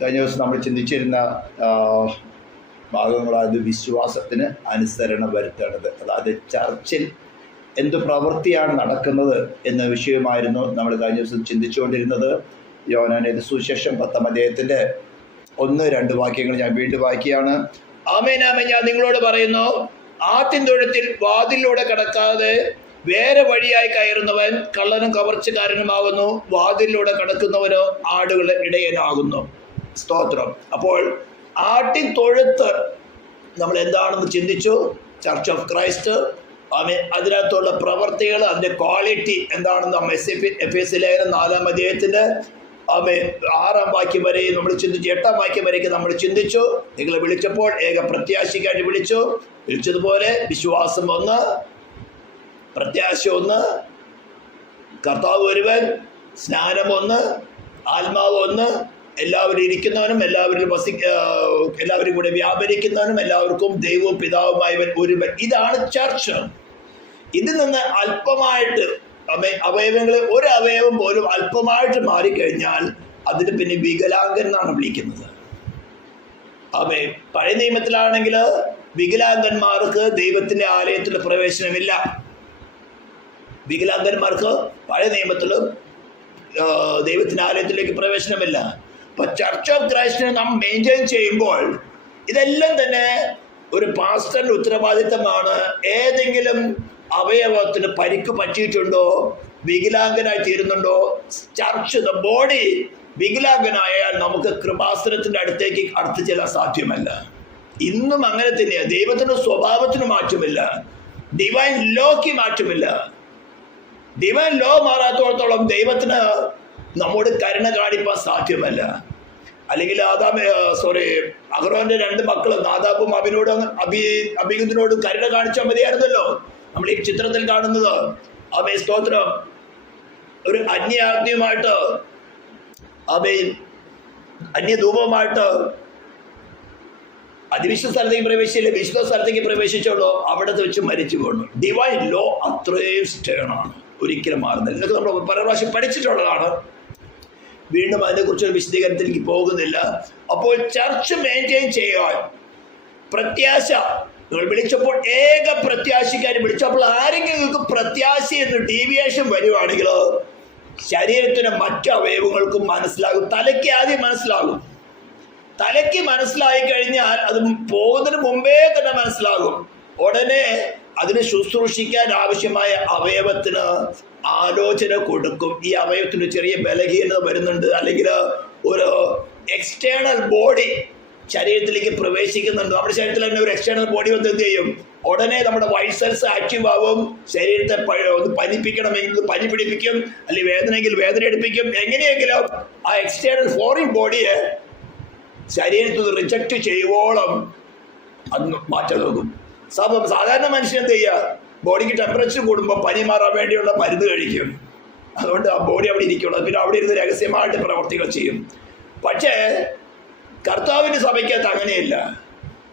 കഴിഞ്ഞ ദിവസം നമ്മൾ ചിന്തിച്ചിരുന്ന ഭാഗങ്ങളായത് വിശ്വാസത്തിന് അനുസരണ വരുത്തേണ്ടത്. അതായത് ചർച്ചിൽ എന്ത് പ്രവൃത്തിയാണ് നടക്കുന്നത് എന്ന വിഷയമായിരുന്നു നമ്മൾ കഴിഞ്ഞ ദിവസം ചിന്തിച്ചുകൊണ്ടിരുന്നത്. യോഹന്നാന്റെ സുവിശേഷം 10-ാം അധ്യായത്തിൻ്റെ 1-2 വാക്യങ്ങൾ ഞാൻ വീണ്ടും വായിക്കുകയാണ്. ആമേൻ ആമേൻ ഞാൻ നിങ്ങളോട് പറയുന്നു, ആട്ടിൻതൊഴുത്തിൽ വാതിലിലൂടെ കടക്കാതെ വേറെ വഴിയായി കയറുന്നവൻ കള്ളനും കവർച്ചക്കാരനുമാകുന്നു, വാതിലിലൂടെ കടക്കുന്നവനോ ആടുകളുടെ ഇടയനാകുന്നു. സ്തോത്രം. അപ്പോൾ ആട്ടിൻ തൊഴുത്ത് നമ്മൾ എന്താണെന്ന് ചിന്തിച്ചു. Church of Christ. ആമേൻ. അതിനകത്തുള്ള പ്രവർത്തികൾ, അതിൻ്റെ ക്വാളിറ്റി എന്താണെന്ന് നമ്മൾ എഫേസ്യ ലേഖനം 4-ാം അധ്യായത്തിൻ്റെ 6-ാം വാക്യം വരെയും നമ്മൾ ചിന്തിച്ചു. 8-ാം വാക്യം വരെയൊക്കെ നമ്മൾ ചിന്തിച്ചു. നിങ്ങളെ വിളിച്ചപ്പോൾ ഏക പ്രത്യാശയ്ക്കായിട്ട് വിളിച്ചതുപോലെ വിശ്വാസം 1, പ്രത്യാശ 1, കർത്താവ് ഒരുവൻ, സ്നാനം 1, ആത്മാവ് 1, എല്ലാവരും ഇരിക്കുന്നവനും എല്ലാവരും കൂടെ വ്യാപരിക്കുന്നവനും എല്ലാവർക്കും ദൈവവും പിതാവുമായവൻ ഒരുവൻ. ഇതാണ് ചർച്ച്. ഇതിൽ നിന്ന് അല്പമായിട്ട് അവയവങ്ങൾ, ഒരു അവയവം പോലും അല്പമായിട്ട് മാറിക്കഴിഞ്ഞാൽ അതിന് പിന്നെ വികലാംഗൻ എന്നാണ് വിളിക്കുന്നത്. പഴയ നിയമത്തിലാണെങ്കിൽ വികലാംഗന്മാർക്ക് ദൈവത്തിന്റെ ആലയത്തിൽ പ്രവേശനമില്ല. വികലാംഗന്മാർക്ക് പഴയ നിയമത്തിൽ ദൈവത്തിന്റെ ആലയത്തിലേക്ക് പ്രവേശനമില്ല. അപ്പൊ ചർച്ച് ഓഫ് ക്രൈസ്റ്റിനെ നാം മെയിൻറ്റെയിൻ ചെയ്യുമ്പോൾ ഇതെല്ലാം തന്നെ ഒരു പാസ്റ്ററിന്റെ ഉത്തരവാദിത്തമാണ്. ഏതെങ്കിലും അവയവത്തിന് പരിക്ക് പറ്റിയിട്ടുണ്ടോ, വികലാംഗനായി തീരുന്നുണ്ടോ, ചർച്ച് ദ ബോഡി വികലാംഗനായാൽ നമുക്ക് കൃപാസനത്തിന്റെ അടുത്തേക്ക് അടുത്ത് ചെല്ലാൻ സാധ്യമല്ല. ഇന്നും അങ്ങനെ തന്നെയാണ്. ദൈവത്തിന്റെ സ്വഭാവത്തിന് മാറ്റമില്ല, ഡിവൈൻ ലോക്ക് മാറ്റമില്ല. ഡിവൈൻ ലോ മാറാത്തോളത്തോളം ദൈവത്തിന് നമ്മോട് കരുണ കാണിപ്പാൻ സാധ്യമല്ല. അല്ലെങ്കിൽ അഹ്റോന്റെ 2 മക്കള് നാദാബും അബീഹൂദിനോടും കരുണ കാണിച്ചാൽ മതിയായിരുന്നല്ലോ. നമ്മൾ ഈ ചിത്രത്തിൽ കാണുന്നത് സ്തോത്രം, ഒരു അന്യാജ്ഞയുമായിട്ട് അന്യധൂപമായിട്ട് അധിവിശ്വ സ്ഥലത്തേക്ക് പ്രവേശിച്ചില്ല, വിശ്വ സ്ഥലത്തേക്ക് പ്രവേശിച്ചോളൂ, അവിടെ വെച്ച് മരിച്ചു പോകണം. ഡിവൈൻ ലോ അത്രയും സ്റ്റേണാണ്, ഒരിക്കലും മാറുന്നില്ല. ഇതൊക്കെ നമ്മൾ പല പ്രാവശ്യം പഠിച്ചിട്ടുള്ളതാണ്. വീണ്ടും അതിനെക്കുറിച്ചൊരു വിശദീകരണത്തിലേക്ക് പോകുന്നില്ല. അപ്പോൾ ചർച്ച് മെയിൻറ്റെയിൻ ചെയ്യാൻ പ്രത്യാശ, നിങ്ങൾ വിളിച്ചപ്പോൾ ഏക പ്രത്യാശക്കാർ വിളിച്ചപ്പോൾ ആരെങ്കിലും നിങ്ങൾക്ക് പ്രത്യാശ എന്ന് ഡീവിയേഷൻ വരുവാണെങ്കിൽ ശരീരത്തിന് മറ്റു അവയവങ്ങൾക്കും മനസ്സിലാകും. തലയ്ക്ക് ആദ്യം മനസ്സിലാകും. തലയ്ക്ക് മനസ്സിലായി കഴിഞ്ഞാൽ അത് പോകുന്നതിന് മുമ്പേ തന്നെ മനസ്സിലാകും. ഉടനെ അതിനെ ശുശ്രൂഷിക്കാൻ ആവശ്യമായ അവയവത്തിന് ആലോചന കൊടുക്കും. ഈ അവയവത്തിന് ചെറിയ ബലഹീനത വരുന്നുണ്ട്, അല്ലെങ്കിൽ ഒരു എക്സ്റ്റേണൽ ബോഡി ശരീരത്തിലേക്ക് പ്രവേശിക്കുന്നുണ്ട്. നമ്മുടെ ശരീരത്തിൽ തന്നെ ഒരു എക്സ്റ്റേണൽ ബോഡി വന്ന് എന്ത് ചെയ്യും, ഉടനെ നമ്മുടെ വൈറ്റ് സെൽസ് ആക്റ്റീവ് ആവും. ശരീരത്തെ ഒന്ന് പനിപ്പിക്കണമെങ്കിൽ പനി പിടിപ്പിക്കും, അല്ലെങ്കിൽ വേദനയെങ്കിൽ വേദന എടുപ്പിക്കും. എങ്ങനെയെങ്കിലും ആ എക്സ്റ്റേണൽ ഫോറിൻ ബോഡിയെ ശരീരത്തിൽ റിജക്റ്റ് ചെയ്യുവോളം അത് മാറ്റാൻ നോക്കും. സാധാരണ മനുഷ്യൻ എന്ത് ചെയ്യുക, ബോഡിക്ക് ടെമ്പറേച്ചർ കൂടുമ്പോൾ പനി മാറാൻ വേണ്ടിയുള്ള മരുന്ന് കഴിക്കും. അതുകൊണ്ട് ആ ബോഡി അവിടെ ഇരിക്കുള്ളൂ. പിന്നെ അവിടെ ഇരുന്ന് രഹസ്യമായിട്ട് പ്രവർത്തികൾ ചെയ്യും. പക്ഷേ കർത്താവിൻ്റെ സഭയ്ക്കകത്ത് അങ്ങനെയല്ല.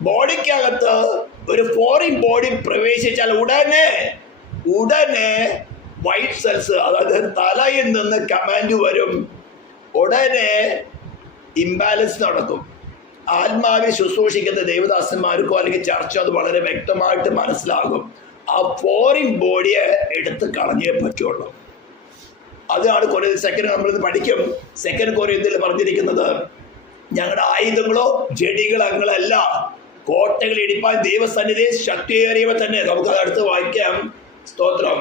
ബോഡിക്കകത്ത് ഒരു ഫോറിൻ ബോഡി പ്രവേശിച്ചാൽ ഉടനെ വൈറ്റ് സെൽസ്, അതായത് തലയിൽ നിന്ന് കമാൻഡ് വരും. ഉടനെ ഇംബാലൻസ് നടക്കും. ആത്മാവിനെ ശുശ്രൂഷിക്കുന്ന ദൈവദാസന്മാർക്കോ അല്ലെങ്കിൽ ചർച്ച അത് വളരെ വ്യക്തമായിട്ട് മനസ്സിലാകും. ആ ഫോറിൻ ബോഡിയെ എടുത്ത് കളഞ്ഞേ പറ്റുള്ളൂ. അതാണ് നമ്മളിത് പഠിക്കും. 2 കൊരിന്ത്യയിൽ പറഞ്ഞിരിക്കുന്നത്, ഞങ്ങളുടെ ആയുധങ്ങളോ ജഡികളല്ല, കോട്ടകൾ ഇടിപ്പാൻ ദൈവസന്നിധി ശക്തിയേറിയവ തന്നെ. നമുക്കത് അടുത്ത് വായിക്കാം. സ്തോത്രം.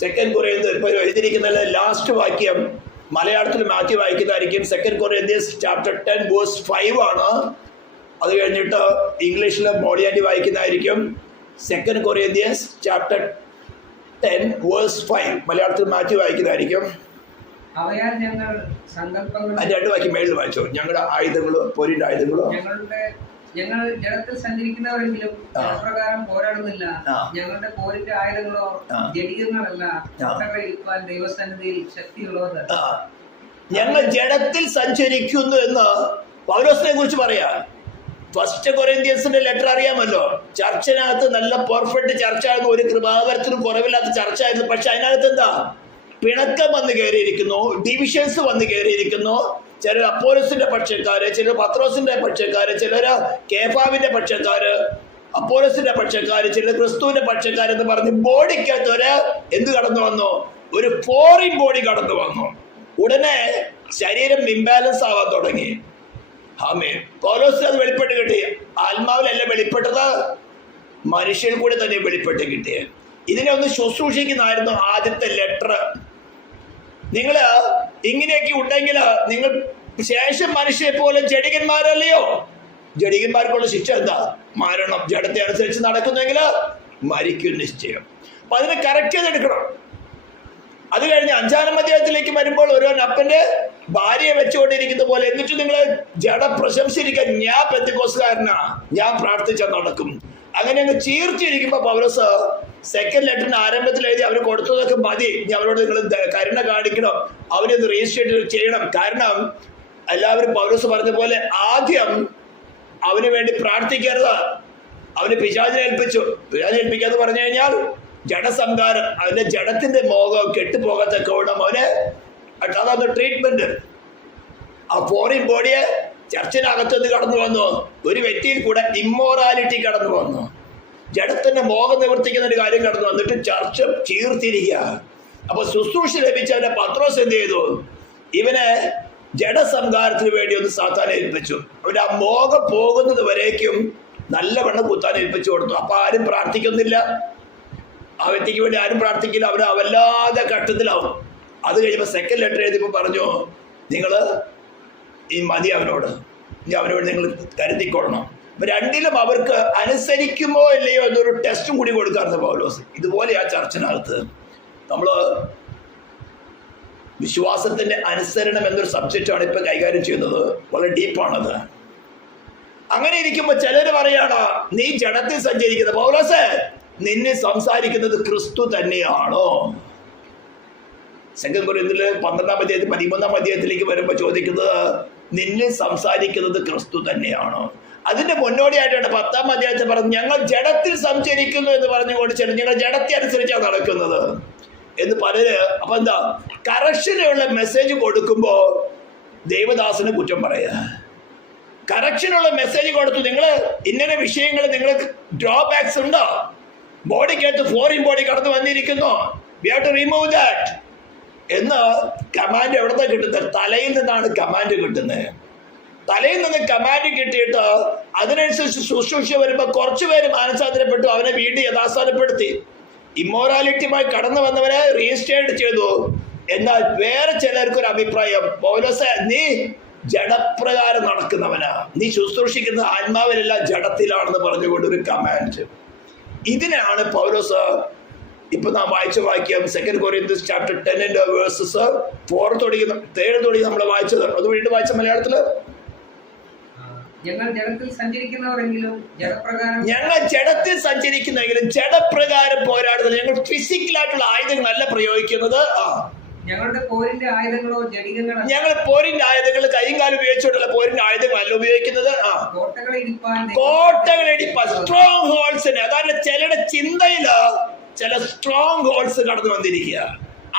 2 കൊരിന്ത്യർ ഇപ്പോൾ എഴുതിയിരിക്കുന്ന ലാസ്റ്റ് വാക്യം മലയാളത്തിൽ മാറ്റി വായിക്കുന്നതായിരിക്കും. 2 കൊരിന്ത്യൻസ് ചാപ്റ്റർ 10 വേഴ്സ് 5 ആണ്. അത് കഴിഞ്ഞിട്ട് ഇംഗ്ലീഷിൽ മോളിയാൻറ്റി വായിക്കുന്നതായിരിക്കും. 2 കൊരിന്ത്യൻസ് ചാപ്റ്റർ 10 വേഴ്സ് 5 മലയാളത്തിൽ മാറ്റി വായിക്കുന്നതായിരിക്കും. അതിന്റെ 2 വാക്യം മേളിൽ വായിച്ചോ. ഞങ്ങളുടെ ആയുധങ്ങളോ പോരിന്റെ ആയുധങ്ങളോ ഞങ്ങൾ ജഡത്തിൽ സഞ്ചരിക്കുന്നവരെങ്കിലും ജനപ്രകാരം പോരാടുന്നില്ല. ഞങ്ങളുടെ പോരിന്റെ ആയുധങ്ങളോ ജഡികങ്ങളല്ല, ദൈവസന്നിധിയിൽ ശക്തിയുള്ളത്. ഞങ്ങൾ ജഡത്തിൽ സഞ്ചരിക്കുന്നു എന്ന് പൗലോസിനെ കുറിച്ച് പറയാ. ഫസ്റ്റ് കൊറിന്ത്യൻസിന്റെ ലെറ്റർ അറിയാമല്ലോ. ചർച്ചിനകത്ത് നല്ല പെർഫെക്റ്റ് ചർച്ചായിരുന്നു, ഒരു കൃപാവരത്തിനും കുറവില്ലാത്ത ചർച്ചായിരുന്നു. പക്ഷെ അതിനകത്ത് എന്താ, പിണക്കം വന്ന് കയറിയിരിക്കുന്നു, ഡിവിഷൻസ് വന്ന് കയറിയിരിക്കുന്നു. ചിലർ അപ്പോലോസിന്റെ പക്ഷക്കാര്, ചിലർ പത്രോസിന്റെ പക്ഷക്കാര്, ചിലർ കേഫാവിന്റെ പക്ഷക്കാര്, അപ്പോലോസിന്റെ പക്ഷക്കാര്, ചിലർ ക്രിസ്തുവിന്റെ പക്ഷക്കാരെന്ന് പറഞ്ഞ് ബോഡിക്കകത്തൊരു എന്ത് കടന്നു വന്നു, ഒരു ഫോറിൻ ബോഡി കടന്നു വന്നു. ഉടനെ ശരീരം ഇംബാലൻസ് ആവാൻ തുടങ്ങി. ആമേൻ. പൗലോസിന് അത് വെളിപ്പെട്ട് കിട്ടി. ആത്മാവിലല്ല വെളിപ്പെട്ടത്, മനുഷ്യൻ കൂടി തന്നെ വെളിപ്പെട്ട് കിട്ടിയ. ഇതിനെ ഒന്ന് ശുശ്രൂഷിക്കുന്നതായിരുന്നു ആദ്യത്തെ ലെറ്റർ. നിങ്ങൾ ഇങ്ങനെയൊക്കെ ഉണ്ടെങ്കിൽ നിങ്ങൾ ശേഷം മനുഷ്യരെ പോലെ ജഡികന്മാരല്ലയോ. ജഡികന്മാർക്കുള്ള ശിക്ഷ എന്താ? മരണം. ജഡത്തെ അനുസരിച്ച് നടക്കുന്നെങ്കിൽ മരിക്കും നിശ്ചയം. അപ്പൊ അതിനെ കറക്റ്റ് ചെയ്തെടുക്കണം. അത് കഴിഞ്ഞ് 5-ാം അധ്യായത്തിലേക്ക് വരുമ്പോൾ ഓരോൻ അപ്പന്റെ ഭാര്യയെ വെച്ചുകൊണ്ടിരിക്കുന്ന പോലെ, എന്നിട്ട് നിങ്ങൾ ജഡ പ്രശംസിരിക്കാൻ, ഞാൻ പെന്തക്കോസ്തുകാരനാ, ഞാൻ പ്രാർത്ഥിച്ചാൽ നടക്കും, അങ്ങനെ അങ്ങ് ചീർച്ചിരിക്കുമ്പോ പൗലോസ് സെക്കൻഡ് ലെറ്ററിന്റെ ആരംഭത്തിൽ എഴുതി അവന് കൊടുത്തതൊക്കെ മതി, അവരോട് നിങ്ങൾ കരുണ കാണിക്കണം, അവനൊന്ന് രജിസ്റ്റർ ചെയ്യണം. കാരണം എല്ലാവരും പൗലോസ് പറഞ്ഞ പോലെ ആദ്യം അവന് വേണ്ടി പ്രാർത്ഥിക്കരുത്. അവന് പിശാചിനെ ഏൽപ്പിച്ചു. പിശാചിനെ ഏൽപ്പിക്കാന്ന് പറഞ്ഞു കഴിഞ്ഞാൽ ജഡസംഹാരം, അവന്റെ ജഡത്തിന്റെ മോഹം കെട്ടുപോകത്തക്കവണ്ണം അവന് അതാണ് ട്രീറ്റ്മെന്റ്. ആ ഫോറിൻ ബോഡിയെ ചർച്ചിനകത്തുനിന്ന് കടന്നു വന്നു. ഒരു വ്യക്തിയിൽ കൂടെ ഇമ്മോറാലിറ്റി കടന്നു വന്നു, ജഡത്തിന്റെ മോഹം നിവർത്തിക്കുന്ന ഒരു കാര്യം കടന്നു വന്നിട്ട് ചർച്ച ചീർത്തിരിക്കുക. അപ്പൊ ശുശ്രൂഷ ലഭിച്ചവന്റെ പത്രോസ് എന്ത് ചെയ്തു? ഇവനെ ജഡസംഹാരത്തിന് വേണ്ടി ഒന്ന് സാത്താനെ ഏൽപ്പിച്ചു. അവന്റെ ആ മോഹം പോകുന്നത് വരേക്കും നല്ലവണ്ണം കുത്താൻ ഏൽപ്പിച്ചു കൊടുത്തു. അപ്പൊ ആരും പ്രാർത്ഥിക്കുന്നില്ല, ആ വ്യക്തിക്ക് വേണ്ടി ആരും പ്രാർത്ഥിക്കില്ല. അവന് വല്ലാതെ കട്ടത്തിലാവും. അത് കഴിയുമ്പോൾ സെക്കൻഡ് ലെറ്റർ എഴുതിയപ്പോൾ പറഞ്ഞു, നിങ്ങൾ ഈ മതി അവനോട്, അവനോട് നിങ്ങൾ കരുതിക്കൊള്ളണം. അപ്പൊ രണ്ടിലും അവർക്ക് അനുസരിക്കുമോ ഇല്ലയോ എന്നൊരു ടെസ്റ്റും കൂടി കൊടുക്കാറുണ്ട് പൗലോസ്. ഇതുപോലെ ആ ചർച്ചിനകത്ത് നമ്മൾ വിശ്വാസത്തിന്റെ അനുസരണം എന്നൊരു സബ്ജക്റ്റാണ് ഇപ്പൊ കൈകാര്യം ചെയ്യുന്നത്. വളരെ ഡീപ്പാണത്. അങ്ങനെ ഇരിക്കുമ്പോൾ ചിലര് പറയാണ്, നീ ജഡത്തിൽ സഞ്ചരിക്കുന്ന പൗലോസേ, നിന്നെ സംസാരിക്കുന്നത് ക്രിസ്തു തന്നെയാണോ? സെക്കൻഡ് കൊരിന്ത്യരിലെ 12-ാം അധ്യായത്തിൽ 13-ാം അധ്യായത്തിലേക്ക് വരുമ്പോൾ ചോദിക്കുന്നത്, നിന്നെ സംസാരിക്കുന്നത് ക്രിസ്തു തന്നെയാണോ? അതിന്റെ മുന്നോടിയായിട്ടാണ് 10-ാം അധ്യായത്തിൽ പറഞ്ഞു, ഞങ്ങൾ ജഡത്തിൽ സഞ്ചരിക്കുന്നു എന്ന് പറഞ്ഞുകൊണ്ട് ചില ഞങ്ങൾ ജഡത്തെ അനുസരിച്ചാണ് നടക്കുന്നത് എന്ന് പലര്. അപ്പൊ എന്താ, കറക്ഷനുള്ള മെസ്സേജ് കൊടുക്കുമ്പോ ദൈവദാസന് കുറ്റം പറയാ. കറക്ഷനുള്ള മെസ്സേജ് കൊടുത്തു, നിങ്ങൾ ഇന്ന വിഷയങ്ങൾ നിങ്ങൾക്ക് ഡ്രോബാക്സ് ഉണ്ടോ, ബോഡിക്കകത്ത് ഫോറിൻ ബോഡി കടന്നു വന്നിരിക്കുന്നു, we have to remove that എന്ന് കമാൻഡ് എവിടെ നിന്നാണ് കിട്ടുന്നത്? തലയിൽ നിന്നാണ് കമാൻഡ് കിട്ടുന്നത്. തലയിൽ നിന്ന് കമാൻഡ് കിട്ടിയിട്ട് അതിനനുസരിച്ച് ശുശ്രൂഷ വരുമ്പോൾ കുറച്ചുപേര് മാനസാന്തരപ്പെട്ടു, അവനെ വീണ്ടും യഥാസ്ഥാനപ്പെടുത്തി. ഇമ്മോറാലിറ്റിയുമായി കടന്നു വന്നവരെ രജിസ്റ്റേർഡ് ചെയ്തു. എന്നാൽ വേറെ ചിലർക്കൊരു അഭിപ്രായം, പൗലോസേ നീ ജഡപ്രകാരം നടക്കുന്നവനാ, നീ ശുശ്രൂഷിക്കുന്ന ആത്മാവിലല്ല ജഡത്തിലാണെന്ന് പറഞ്ഞുകൊണ്ട് ഒരു കമാൻഡ്. ഇതിനാണ് പൗലോസ് ഇപ്പൊ നാം വായിച്ച വാക്യം 2 Corinthians chapter 10 verses 4 തുടങ്ങി 7 തുടങ്ങി നമ്മൾ വായിച്ചത്. അത് വീണ്ടും വായിച്ച മലയാളത്തില്, ഞങ്ങൾ ജഡത്തിൽ സഞ്ചരിക്കുന്നവരെങ്കിലും ജഡപ്രകാരം പോരാടുന്നത്. ഞങ്ങൾ ഫിസിക്കലായിട്ടുള്ള ആയുധങ്ങളല്ല പ്രയോഗിക്കുന്നത്. ഞങ്ങളുടെ പോരിന്റെ ആയുധങ്ങളോ ജഡികങ്ങളോ, ഞങ്ങൾ പോരിന്റെ ആയുധങ്ങൾ കൈയും കാലും ഉപയോഗിച്ചുകൊണ്ടുള്ള പോരിന്റെ ആയുധങ്ങളല്ല ഉപയോഗിക്കുന്നത്. കോട്ടകളിടിപ്പാൻ, സ്ട്രോങ് ഹോൾസിന്. അതായത് ചിലരുടെ ചിന്തയില് ചില സ്ട്രോങ് ഹോൾസ് കടന്നു വന്നിരിക്കുക.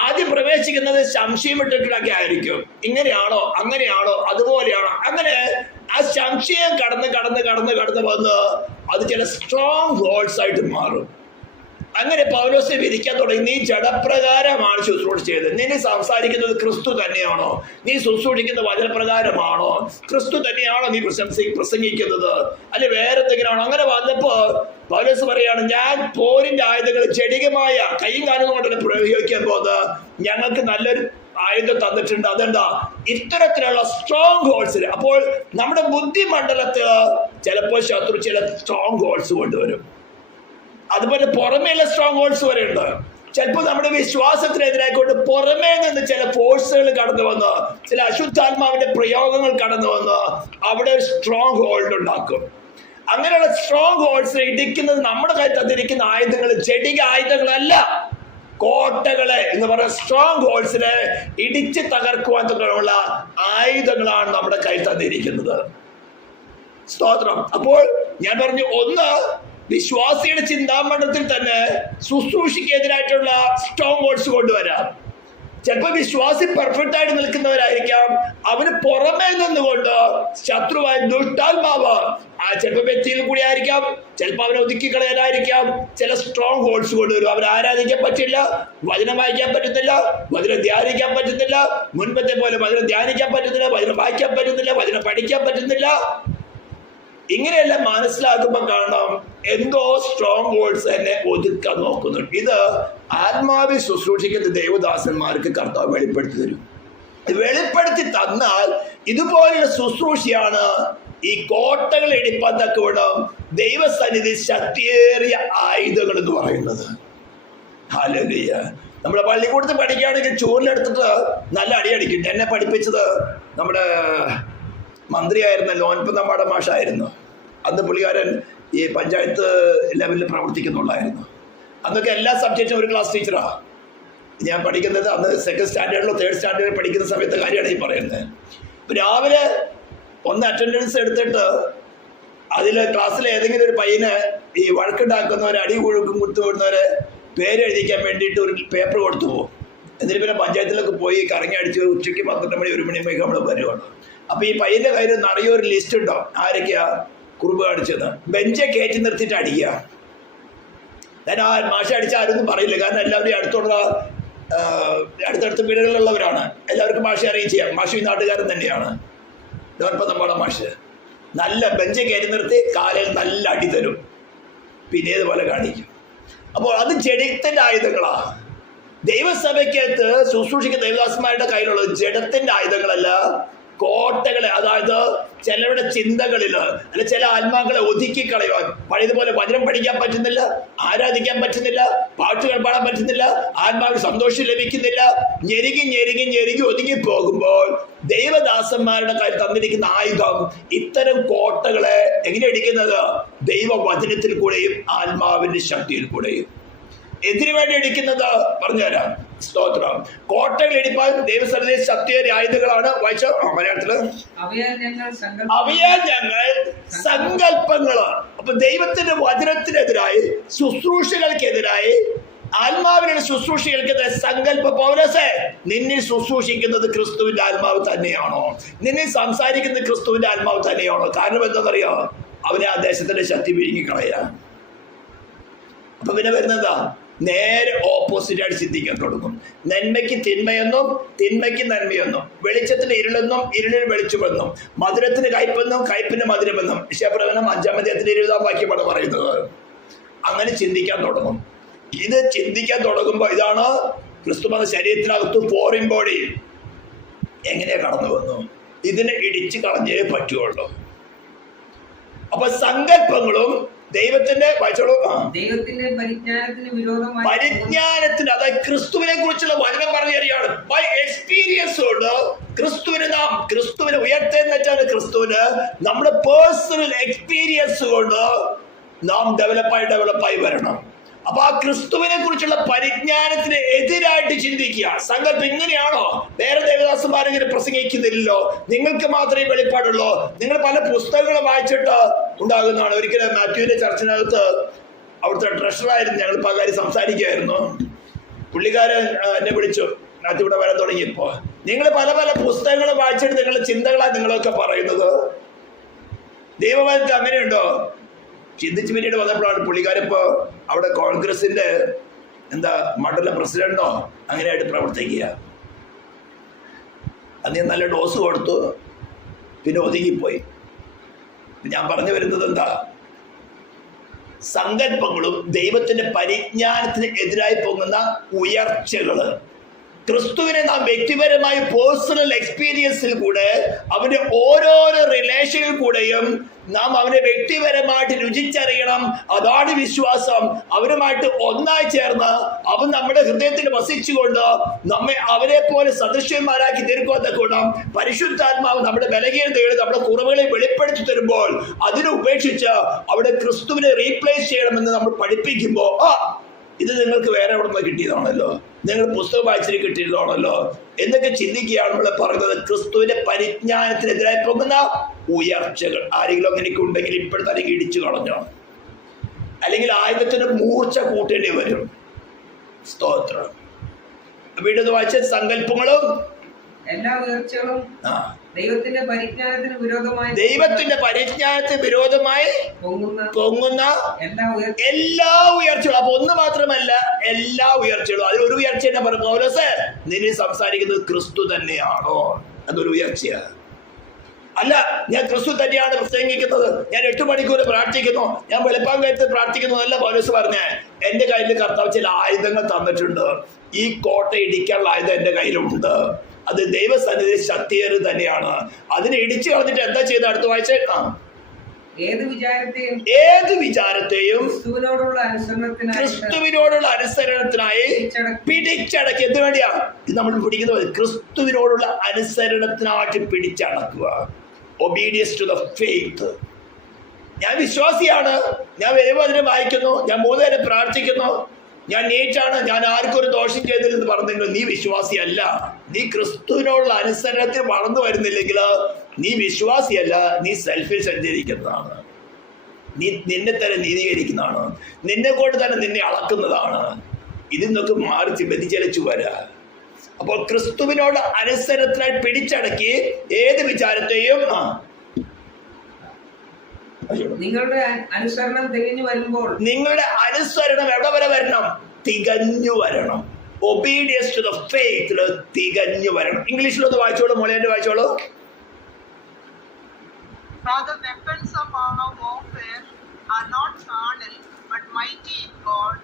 ആദ്യം പ്രവേശിക്കുന്നത് സംശയമിട്ടിട്ടൊക്കെ ആയിരിക്കും. ഇങ്ങനെയാണോ, അങ്ങനെയാണോ, അതുപോലെയാണോ, അങ്ങനെ ആ സംശയം കടന്ന് വന്ന് അത് ചില സ്ട്രോങ് ഹോൾസ് ആയിട്ട് മാറും. അങ്ങനെ പൗലോസെ വിധിക്കാൻ തുടങ്ങി, നീ ജഡപ്രകാരമാണ് ശുശ്രൂഷ ചെയ്തത്, നീ സംസാരിക്കുന്നത് ക്രിസ്തു തന്നെയാണോ, നീ ശുശ്രൂഷിക്കുന്ന വചനപ്രകാരമാണോ, ക്രിസ്തു തന്നെയാണോ നീ പ്രസംഗിക്കുന്നത്, അല്ലെ വേറെ എന്തെങ്കിലുമാണോ? അങ്ങനെ വന്നപ്പോ പൗലോസ് പറയാണ്, ഞാൻ പോരിന്റെ ആയുധങ്ങൾ ജഡികമായ കൈയും കാലും കൊണ്ടല്ല പ്രയോഗിക്കാൻ പോകുന്നത്, ഞങ്ങൾക്ക് നല്ലൊരു ആയുധം തന്നിട്ടുണ്ട്. അതെന്താ? ഇത്തരത്തിലുള്ള സ്ട്രോങ് ഹോൾസിൽ. അപ്പോൾ നമ്മുടെ ബുദ്ധിമണ്ഡലത്തിൽ ചിലപ്പോൾ ശത്രു ചില സ്ട്രോങ് ഹോൾസ് കൊണ്ടുവരും. അതുപോലെ പുറമേയുള്ള സ്ട്രോങ് ഹോൾസ് വരെ ഉണ്ട്. ചിലപ്പോൾ നമ്മുടെ വിശ്വാസത്തിനെതിരായിക്കൊണ്ട് പുറമേ നിന്ന് ചില ഫോഴ്സുകൾ കടന്നു വന്ന്, ചില അശുദ്ധാത്മാവിന്റെ പ്രയോഗങ്ങൾ കടന്നു വന്ന് അവിടെ സ്ട്രോങ് ഹോൾഡ് ഉണ്ടാക്കും. അങ്ങനെയുള്ള സ്ട്രോങ് ഹോൾസിനെ ഇടിക്കുന്നത് നമ്മുടെ കയ്യിൽ തന്നിരിക്കുന്ന ആയുധങ്ങൾ ജഡിക ആയുധങ്ങളല്ല, കോട്ടകളെ എന്ന് പറയുന്ന സ്ട്രോങ് ഹോൾസിനെ ഇടിച്ച് തകർക്കുവാൻ തുടങ്ങുള്ള ആയുധങ്ങളാണ് നമ്മുടെ കയ്യിൽ തന്നിരിക്കുന്നത്. സ്തോത്രം. അപ്പോൾ ഞാൻ പറഞ്ഞു, ഒന്ന്, വിശ്വാസിയുടെ ചിന്താമണ്ഡലത്തിൽ തന്നെ ശുശ്രൂഷയ്ക്കെതിരായിട്ടുള്ള സ്ട്രോങ് വേർഡ്സ് കൊണ്ടുവരാം. ചിലപ്പോൾ വിശ്വാസി പെർഫെക്റ്റ് ആയിട്ട് നിൽക്കുന്നവരായിരിക്കാം, അവന് പുറമേ നിന്നുകൊണ്ട് ശത്രുവായ ദുഷ്ടാത്മാവ് ചിലപ്പോൾ വ്യക്തിയിൽ കൂടി ആയിരിക്കാം, ചിലപ്പോൾ അവനെ ഒതുക്കി കളയാനായിരിക്കാം, ചില സ്ട്രോങ് ഹോൾഡ്സ് കൊണ്ടുവരും. അവരെ ആരാധിക്കാൻ പറ്റില്ല, വചനം വായിക്കാൻ പറ്റത്തില്ല, വചനം ധ്യാനിക്കാൻ പറ്റുന്നില്ല, മുൻപത്തെ പോലെ വചനം ധ്യാനിക്കാൻ പറ്റുന്നില്ല, വചനം വായിക്കാൻ പറ്റുന്നില്ല, വചനം പഠിക്കാൻ പറ്റുന്നില്ല. ഇങ്ങനെയെല്ലാം മനസ്സിലാക്കുമ്പോൾ കാണാം എന്തോ സ്ട്രോങ് വേർഡ്സ് എന്നെ ഒതുക്കാൻ നോക്കുന്നുണ്ട്. ഇത് ആത്മാവിൽ ശുശ്രൂഷിക്കുന്ന ദൈവദാസന്മാർക്ക് കർത്താവ് വെളിപ്പെടുത്തി തരും. വെളിപ്പെടുത്തി തന്നാൽ ഇതുപോലുള്ള ശുശ്രൂഷയാണ് ഈ കോട്ടകൾ ഇടിപ്പാൻ തക്കവണ്ണം ദൈവസന്നിധി ശക്തിയേറിയ ആയുധങ്ങൾ എന്ന് പറയുന്നത്. ഹല്ലേലൂയ. നമ്മുടെ പള്ളിക്കൂടത്തിൽ പഠിക്കുകയാണെങ്കിൽ ചൂരിലെടുത്തിട്ട് നല്ല അടിയടിക്കും. എന്നെ പഠിപ്പിച്ചത് നമ്മുടെ മന്ത്രിയായിരുന്ന ലോൻപതമ്പാട മാഷായിരുന്നു. അന്ന് പുള്ളിക്കാരൻ ഈ പഞ്ചായത്ത് ലെവലിൽ പ്രവർത്തിക്കുന്നുള്ളായിരുന്നു. അന്നൊക്കെ എല്ലാ സബ്ജക്റ്റും ഒരു ക്ലാസ് ടീച്ചറാണ്. ഞാൻ പഠിക്കുന്നത് അന്ന് സെക്കൻഡ് സ്റ്റാൻഡേർഡിലോ തേർഡ് സ്റ്റാൻഡേർഡിൽ പഠിക്കുന്ന സമയത്ത് കാര്യമാണ് ഈ പറയുന്നത്. ഇപ്പം രാവിലെ ഒന്ന് അറ്റൻഡൻസ് എടുത്തിട്ട് അതിൽ ക്ലാസ്സിൽ ഏതെങ്കിലും ഒരു പയ്യന് ഈ വഴക്കുണ്ടാക്കുന്നവരെ, അടി കുഴുക്കും കുത്തുവിടുന്നവരെ പേരെഴുതിക്കാൻ വേണ്ടിയിട്ട് ഒരു പേപ്പർ കൊടുത്തു പോകും. എന്നിട്ട് പിന്നെ പഞ്ചായത്തിലൊക്കെ പോയി കറങ്ങി അടിച്ച് ഉച്ചയ്ക്ക് 12 മണി 1 മണിയൊക്കെ നമ്മൾ വരുവാണ്. അപ്പൊ ഈ പയ്യന്റെ കയ്യിൽ നിറയെ ഒരു ലിസ്റ്റ് ഉണ്ടോ, ആരൊക്കെയാ കുറുമ്പ് കാണിച്ചത്. ബെഞ്ചെ കയറ്റി നിർത്തിയിട്ട് അടിക്കുക. ഞാൻ ആ മാഷ അടിച്ച ആരൊന്നും പറയില്ല, കാരണം എല്ലാവരും അടുത്തടുത്ത വീടുകളിലുള്ളവരാണ്. എല്ലാവർക്കും മാഷ അറിയും ചെയ്യാം. മാഷ ഈ നാട്ടുകാരൻ തന്നെയാണ്. ലോൻപതമ്പാട മാഷ് നല്ല ബെഞ്ചെ കയറ്റി നിർത്തി കാലിൽ നല്ല അടി തരും, പിന്നെ ഇതുപോലെ കാണിക്കും. അപ്പോൾ അത് ജഡത്തിന്റെ ആയുധങ്ങളാ. ദൈവസഭയ്ക്കകത്ത് ശുശ്രൂഷിക്കുന്ന ദൈവദാസന്മാരുടെ കയ്യിലുള്ളത് ജഡത്തിന്റെ ആയുധങ്ങളല്ല, കോട്ടകളെ. അതായത് ചിലരുടെ ചിന്തകളില് അല്ല ചില ആത്മാക്കളെ ഒതുക്കി കളയുവാൻ. പഴയതുപോലെ വചനം പഠിക്കാൻ പറ്റുന്നില്ല, ആരാധിക്കാൻ പറ്റുന്നില്ല, പാട്ടുകൾ പാടാൻ പറ്റുന്നില്ല, ആത്മാവിന് സന്തോഷം ലഭിക്കുന്നില്ല, ഞെരുങ്ങി ഒതുങ്ങി പോകുമ്പോൾ ദൈവദാസന്മാരുടെ കയ്യിൽ തന്നിരിക്കുന്ന ആയുധം ഇത്തരം കോട്ടകളെ എങ്ങനെ അടിക്കുന്നത്? ദൈവവചനത്തിൽ കൂടെയും ആത്മാവിന്റെ ശക്തിയിൽ കൂടെയും. എന്തിനു വേണ്ടി അടിക്കുന്നത് പറഞ്ഞുതരാം. സ്തോത്രം. കോട്ടകൾ ഇടിപ്പാൻ ദൈവസന്നിധി ശക്തിയേറിയ ആയുധങ്ങളാണ്. വായിച്ചോ മലയാളത്തില്. അവയാൽ ഞങ്ങൾ സങ്കല്പങ്ങള്. അപ്പൊ ദൈവത്തിന്റെ വചനത്തിനെതിരായി, ശുശ്രൂഷകൾക്കെതിരായി, ആത്മാവിനുള്ള ശുശ്രൂഷകൾക്കെതിരെ സങ്കല്പ. പൗലോസേ, നിന്നിൽ ശുശ്രൂഷിക്കുന്നത് ക്രിസ്തുവിന്റെ ആത്മാവ് തന്നെയാണോ? നിന്നിൽ സംസാരിക്കുന്നത് ക്രിസ്തുവിന്റെ ആത്മാവ് തന്നെയാണോ? കാരണം എന്താണെന്നറിയോ? അവനെ ആ ദേശത്തിന്റെ ശക്തി വിഴുങ്ങിക്കളയാ. അപ്പൊ പിന്നെ വരുന്നതാ, നേരെ ഓപ്പോസിറ്റ് ആയിട്ട് ചിന്തിക്കാൻ തുടങ്ങും. നന്മയ്ക്ക് തിന്മയെന്നും തിന്മയ്ക്ക് നന്മയെന്നും, വെളിച്ചത്തിന് ഇരുളെന്നും ഇരുളിന് വെളിച്ചമെന്നും, മധുരത്തിന് കയ്പെന്നും കയ്പിന് മധുരമെന്നും. യശയാപ്രവചനം 5-ാം അധ്യായത്തിന്റെ 20-ാം വാക്യമാണ് പറയുന്നത്. അങ്ങനെ ചിന്തിക്കാൻ തുടങ്ങും. ഇത് ചിന്തിക്കാൻ തുടങ്ങുമ്പോൾ ഇതാണ് ക്രിസ്തുമത ശരീരത്തിനകത്ത് ഫോറിൻ ബോഡി എങ്ങനെയാ കടന്നു വന്നു. ഇതിനെ ഇടിച്ചു കളഞ്ഞേ പറ്റുള്ളൂ. അപ്പൊ സങ്കല്പങ്ങളും ദൈവത്തിന്റെ പരിജ്ഞാനത്തിന്, അതായത് ക്രിസ്തുവിനെ കുറിച്ചുള്ള വചനം പറഞ്ഞു തരികയാണ്. ബൈ എക്സ്പീരിയൻസ് കൊണ്ട് ക്രിസ്തുവിനെ ഉയർത്തുന്ന വെച്ചാൽ ക്രിസ്തുവിന് നമ്മുടെ പേഴ്സണൽ എക്സ്പീരിയൻസ് കൊണ്ട് നാം ഡെവലപ്പായി വരണം. അപ്പൊ ആ ക്രിസ്തുവിനെ കുറിച്ചുള്ള പരിജ്ഞാനത്തിന് എതിരായിട്ട് ചിന്തിക്കുക. സങ്കല്പം ഇങ്ങനെയാണോ? വേറെ ദേവദാസന്മാരിങ്ങനെ പ്രസംഗിക്കുന്നില്ലല്ലോ, നിങ്ങൾക്ക് മാത്രമേ വെളിപ്പാടുള്ളൂ. നിങ്ങൾ പല പുസ്തകങ്ങൾ വായിച്ചിട്ട് ഉണ്ടാകുന്നതാണ്. ഒരിക്കലും മാത്യുവിന്റെ ചർച്ചിനകത്ത് അവിടുത്തെ ട്രഷറായിരുന്നു, ഞങ്ങൾ പകാരി സംസാരിക്കുമായിരുന്നു. പുള്ളിക്കാരൻ എന്നെ വിളിച്ചു, മാത്യു ഇവിടെ വരാൻ തുടങ്ങിയപ്പോ, നിങ്ങൾ പല പല പുസ്തകങ്ങൾ വായിച്ചിട്ട് നിങ്ങളുടെ ചിന്തകളാണ് നിങ്ങളൊക്കെ പറയുന്നത്. ദൈവവാദത്തിൽ അങ്ങനെയുണ്ടോ? ചിന്തിച്ച് പിന്നീട് വന്നപ്പോഴാണ് പുള്ളിക്കാരിപ്പോ അവിടെ കോൺഗ്രസിന്റെ മണ്ഡല പ്രസിഡന്റോ അങ്ങനെയായിട്ട് പ്രവർത്തിക്കുക. അന്ന് നല്ല ഡോസ് കൊടുത്തു, പിന്നെ ഒതുങ്ങിപ്പോയി. ഞാൻ പറഞ്ഞു വരുന്നത് സങ്കല്പങ്ങളും ദൈവത്തിന്റെ പരിജ്ഞാനത്തിന് എതിരായി പോകുന്ന ഉയർച്ചകള്. ക്രിസ്തുവിനെ നാം വ്യക്തിപരമായി പേഴ്സണൽ എക്സ്പീരിയൻസിൽ കൂടെ, അവന്റെ ഓരോരോ റിലേഷനിൽ കൂടെയും നാം അവനെ വ്യക്തിപരമായിട്ട് രുചിച്ചറിയണം. അതാണ് വിശ്വാസം. അവരുമായിട്ട് ഒന്നായി ചേർന്ന് അവൻ നമ്മുടെ ഹൃദയത്തിൽ വസിച്ചുകൊണ്ട് നമ്മെ അവരെ പോലെ സദൃശ്യന്മാരാക്കി തീർക്കത്തക്കോണം പരിശുദ്ധാത്മാവ് നമ്മുടെ ബലഹീനതകൾ, നമ്മുടെ കുറവുകളെ വെളിപ്പെടുത്തി തരുമ്പോൾ അതിനെ ഉപേക്ഷിച്ച് അവിടെ ക്രിസ്തുവിനെ റീപ്ലേസ് ചെയ്യണമെന്ന് നമ്മൾ പഠിപ്പിക്കുമ്പോൾ ഇത് നിങ്ങൾക്ക് വേറെ എവിടെ നിന്ന് കിട്ടിയതാണല്ലോ, നിങ്ങൾ പുസ്തകം വായിച്ചിട്ട് കിട്ടിയതാണല്ലോ എന്നൊക്കെ ചിന്തിക്കുകയാണ് നമ്മൾ പറയുന്നത്. ക്രിസ്തുവിന്റെ പരിജ്ഞാനത്തിനെതിരായി പോകുന്ന ഉയർച്ചകൾ ആരെങ്കിലും അങ്ങനെയൊക്കെ ഉണ്ടെങ്കിൽ ഇപ്പോഴത്തെ ഇടിച്ചു കളഞ്ഞോ, അല്ലെങ്കിൽ ആയുധത്തിന്റെ മൂർച്ച കൂട്ടേണ്ടി വരും. സ്തോത്രം. വീണ്ടും വായിച്ച സങ്കല്പങ്ങളും എല്ലാ ഉയർച്ചകളും ദൈവത്തിന്റെ പരിജ്ഞാനത്തിന് വിരോധമായി പൊങ്ങുന്ന എല്ലാ ഉയർച്ചകളും. അപ്പൊ ഒന്ന് മാത്രമല്ല, എല്ലാ ഉയർച്ചകളും. അതിൽ ഒരു ഉയർച്ച തന്നെ പറഞ്ഞു പൗലോസ്, നിന്നെ സംസാരിക്കുന്നത് ക്രിസ്തു തന്നെയാണോ? അതൊരു ഉയർച്ചയാണ്. അല്ല, ഞാൻ ക്രിസ്തു തന്നെയാണ് പ്രസംഗിക്കുന്നത്, ഞാൻ 8 മണിക്കൂർ പ്രാർത്ഥിക്കുന്നു, ഞാൻ വെളുപ്പാങ്കയത്ത് പ്രാർത്ഥിക്കുന്നു അല്ല പൗലോസ് പറഞ്ഞേ. എന്റെ കയ്യിൽ കർത്താവ് ചില ആയുധങ്ങൾ തന്നിട്ടുണ്ട്. ഈ കോട്ട ഇടിക്കാനുള്ള ആയുധം എന്റെ കയ്യിലുണ്ട്. അത് ദൈവസന്നിധി ശക്തിയേറി തന്നെയാണ്. അതിനെ ഇടിച്ചു കളഞ്ഞിട്ട് എന്താ ചെയ്ത? അടുത്ത വായിച്ച ഏത് വിചാരത്തെയും ക്രിസ്തുവിനോടുള്ള അനുസരണത്തിനായി പിടിച്ചടക്കി. എന്ത് വേണ്ടിയാ ഇത് നമ്മൾ പിടിക്കുന്നത്? ക്രിസ്തുവിനോടുള്ള അനുസരണത്തിനായിട്ട് പിടിച്ചടക്കുക. Obedience to the faith. ഞാൻ വിശ്വാസിയാണ്, ഞാൻ ദൈവവചനം വായിക്കുന്നു, ഞാൻ 3 നേരം പ്രാർത്ഥിക്കുന്നു, ഞാൻ നീറ്റാണ്, ഞാൻ ആർക്കും ഒരു ദോഷം ചെയ്തില്ലെന്ന് പറഞ്ഞെങ്കിൽ നീ വിശ്വാസിയല്ല. നീ ക്രിസ്തുവിനോടുള്ള അനുസരണത്തിൽ വളർന്നു വരുന്നില്ലെങ്കിൽ നീ വിശ്വാസിയല്ല, നീ സെൽഫിൽ സഞ്ചരിക്കുന്നതാണ്. നീ നിന്നെ തന്നെ നീതീകരിക്കുന്നതാണ്, നിന്നെ കൊണ്ട് തന്നെ നിന്നെ അളക്കുന്നതാണ്. ഇതിൽ നിന്നൊക്കെ മാറി വ്യതിചലിച്ചു വരാ. അപ്പോൾ ക്രിസ്തുവിനോട് അനുസരണത്തിനായി പിടിച്ചടക്കി ഏത് വിചാരത്തെയും നിങ്ങളുടെ അനുസരണം തികഞ്ഞു വരുമ്പോൾ, നിങ്ങളുടെ അനുസരണം എവിടെ വരെ വരണം? തികഞ്ഞു വരണം. ഒബീഡിയൻസ് ടു ദ ഫെയ്ത്ത് തികഞ്ഞു വരണം. ഇംഗ്ലീഷിലൊന്ന് വായിച്ചോളൂ, മോളേന്റെ വായിച്ചോളൂ. The weapons of our warfare are not carnal, but mighty in God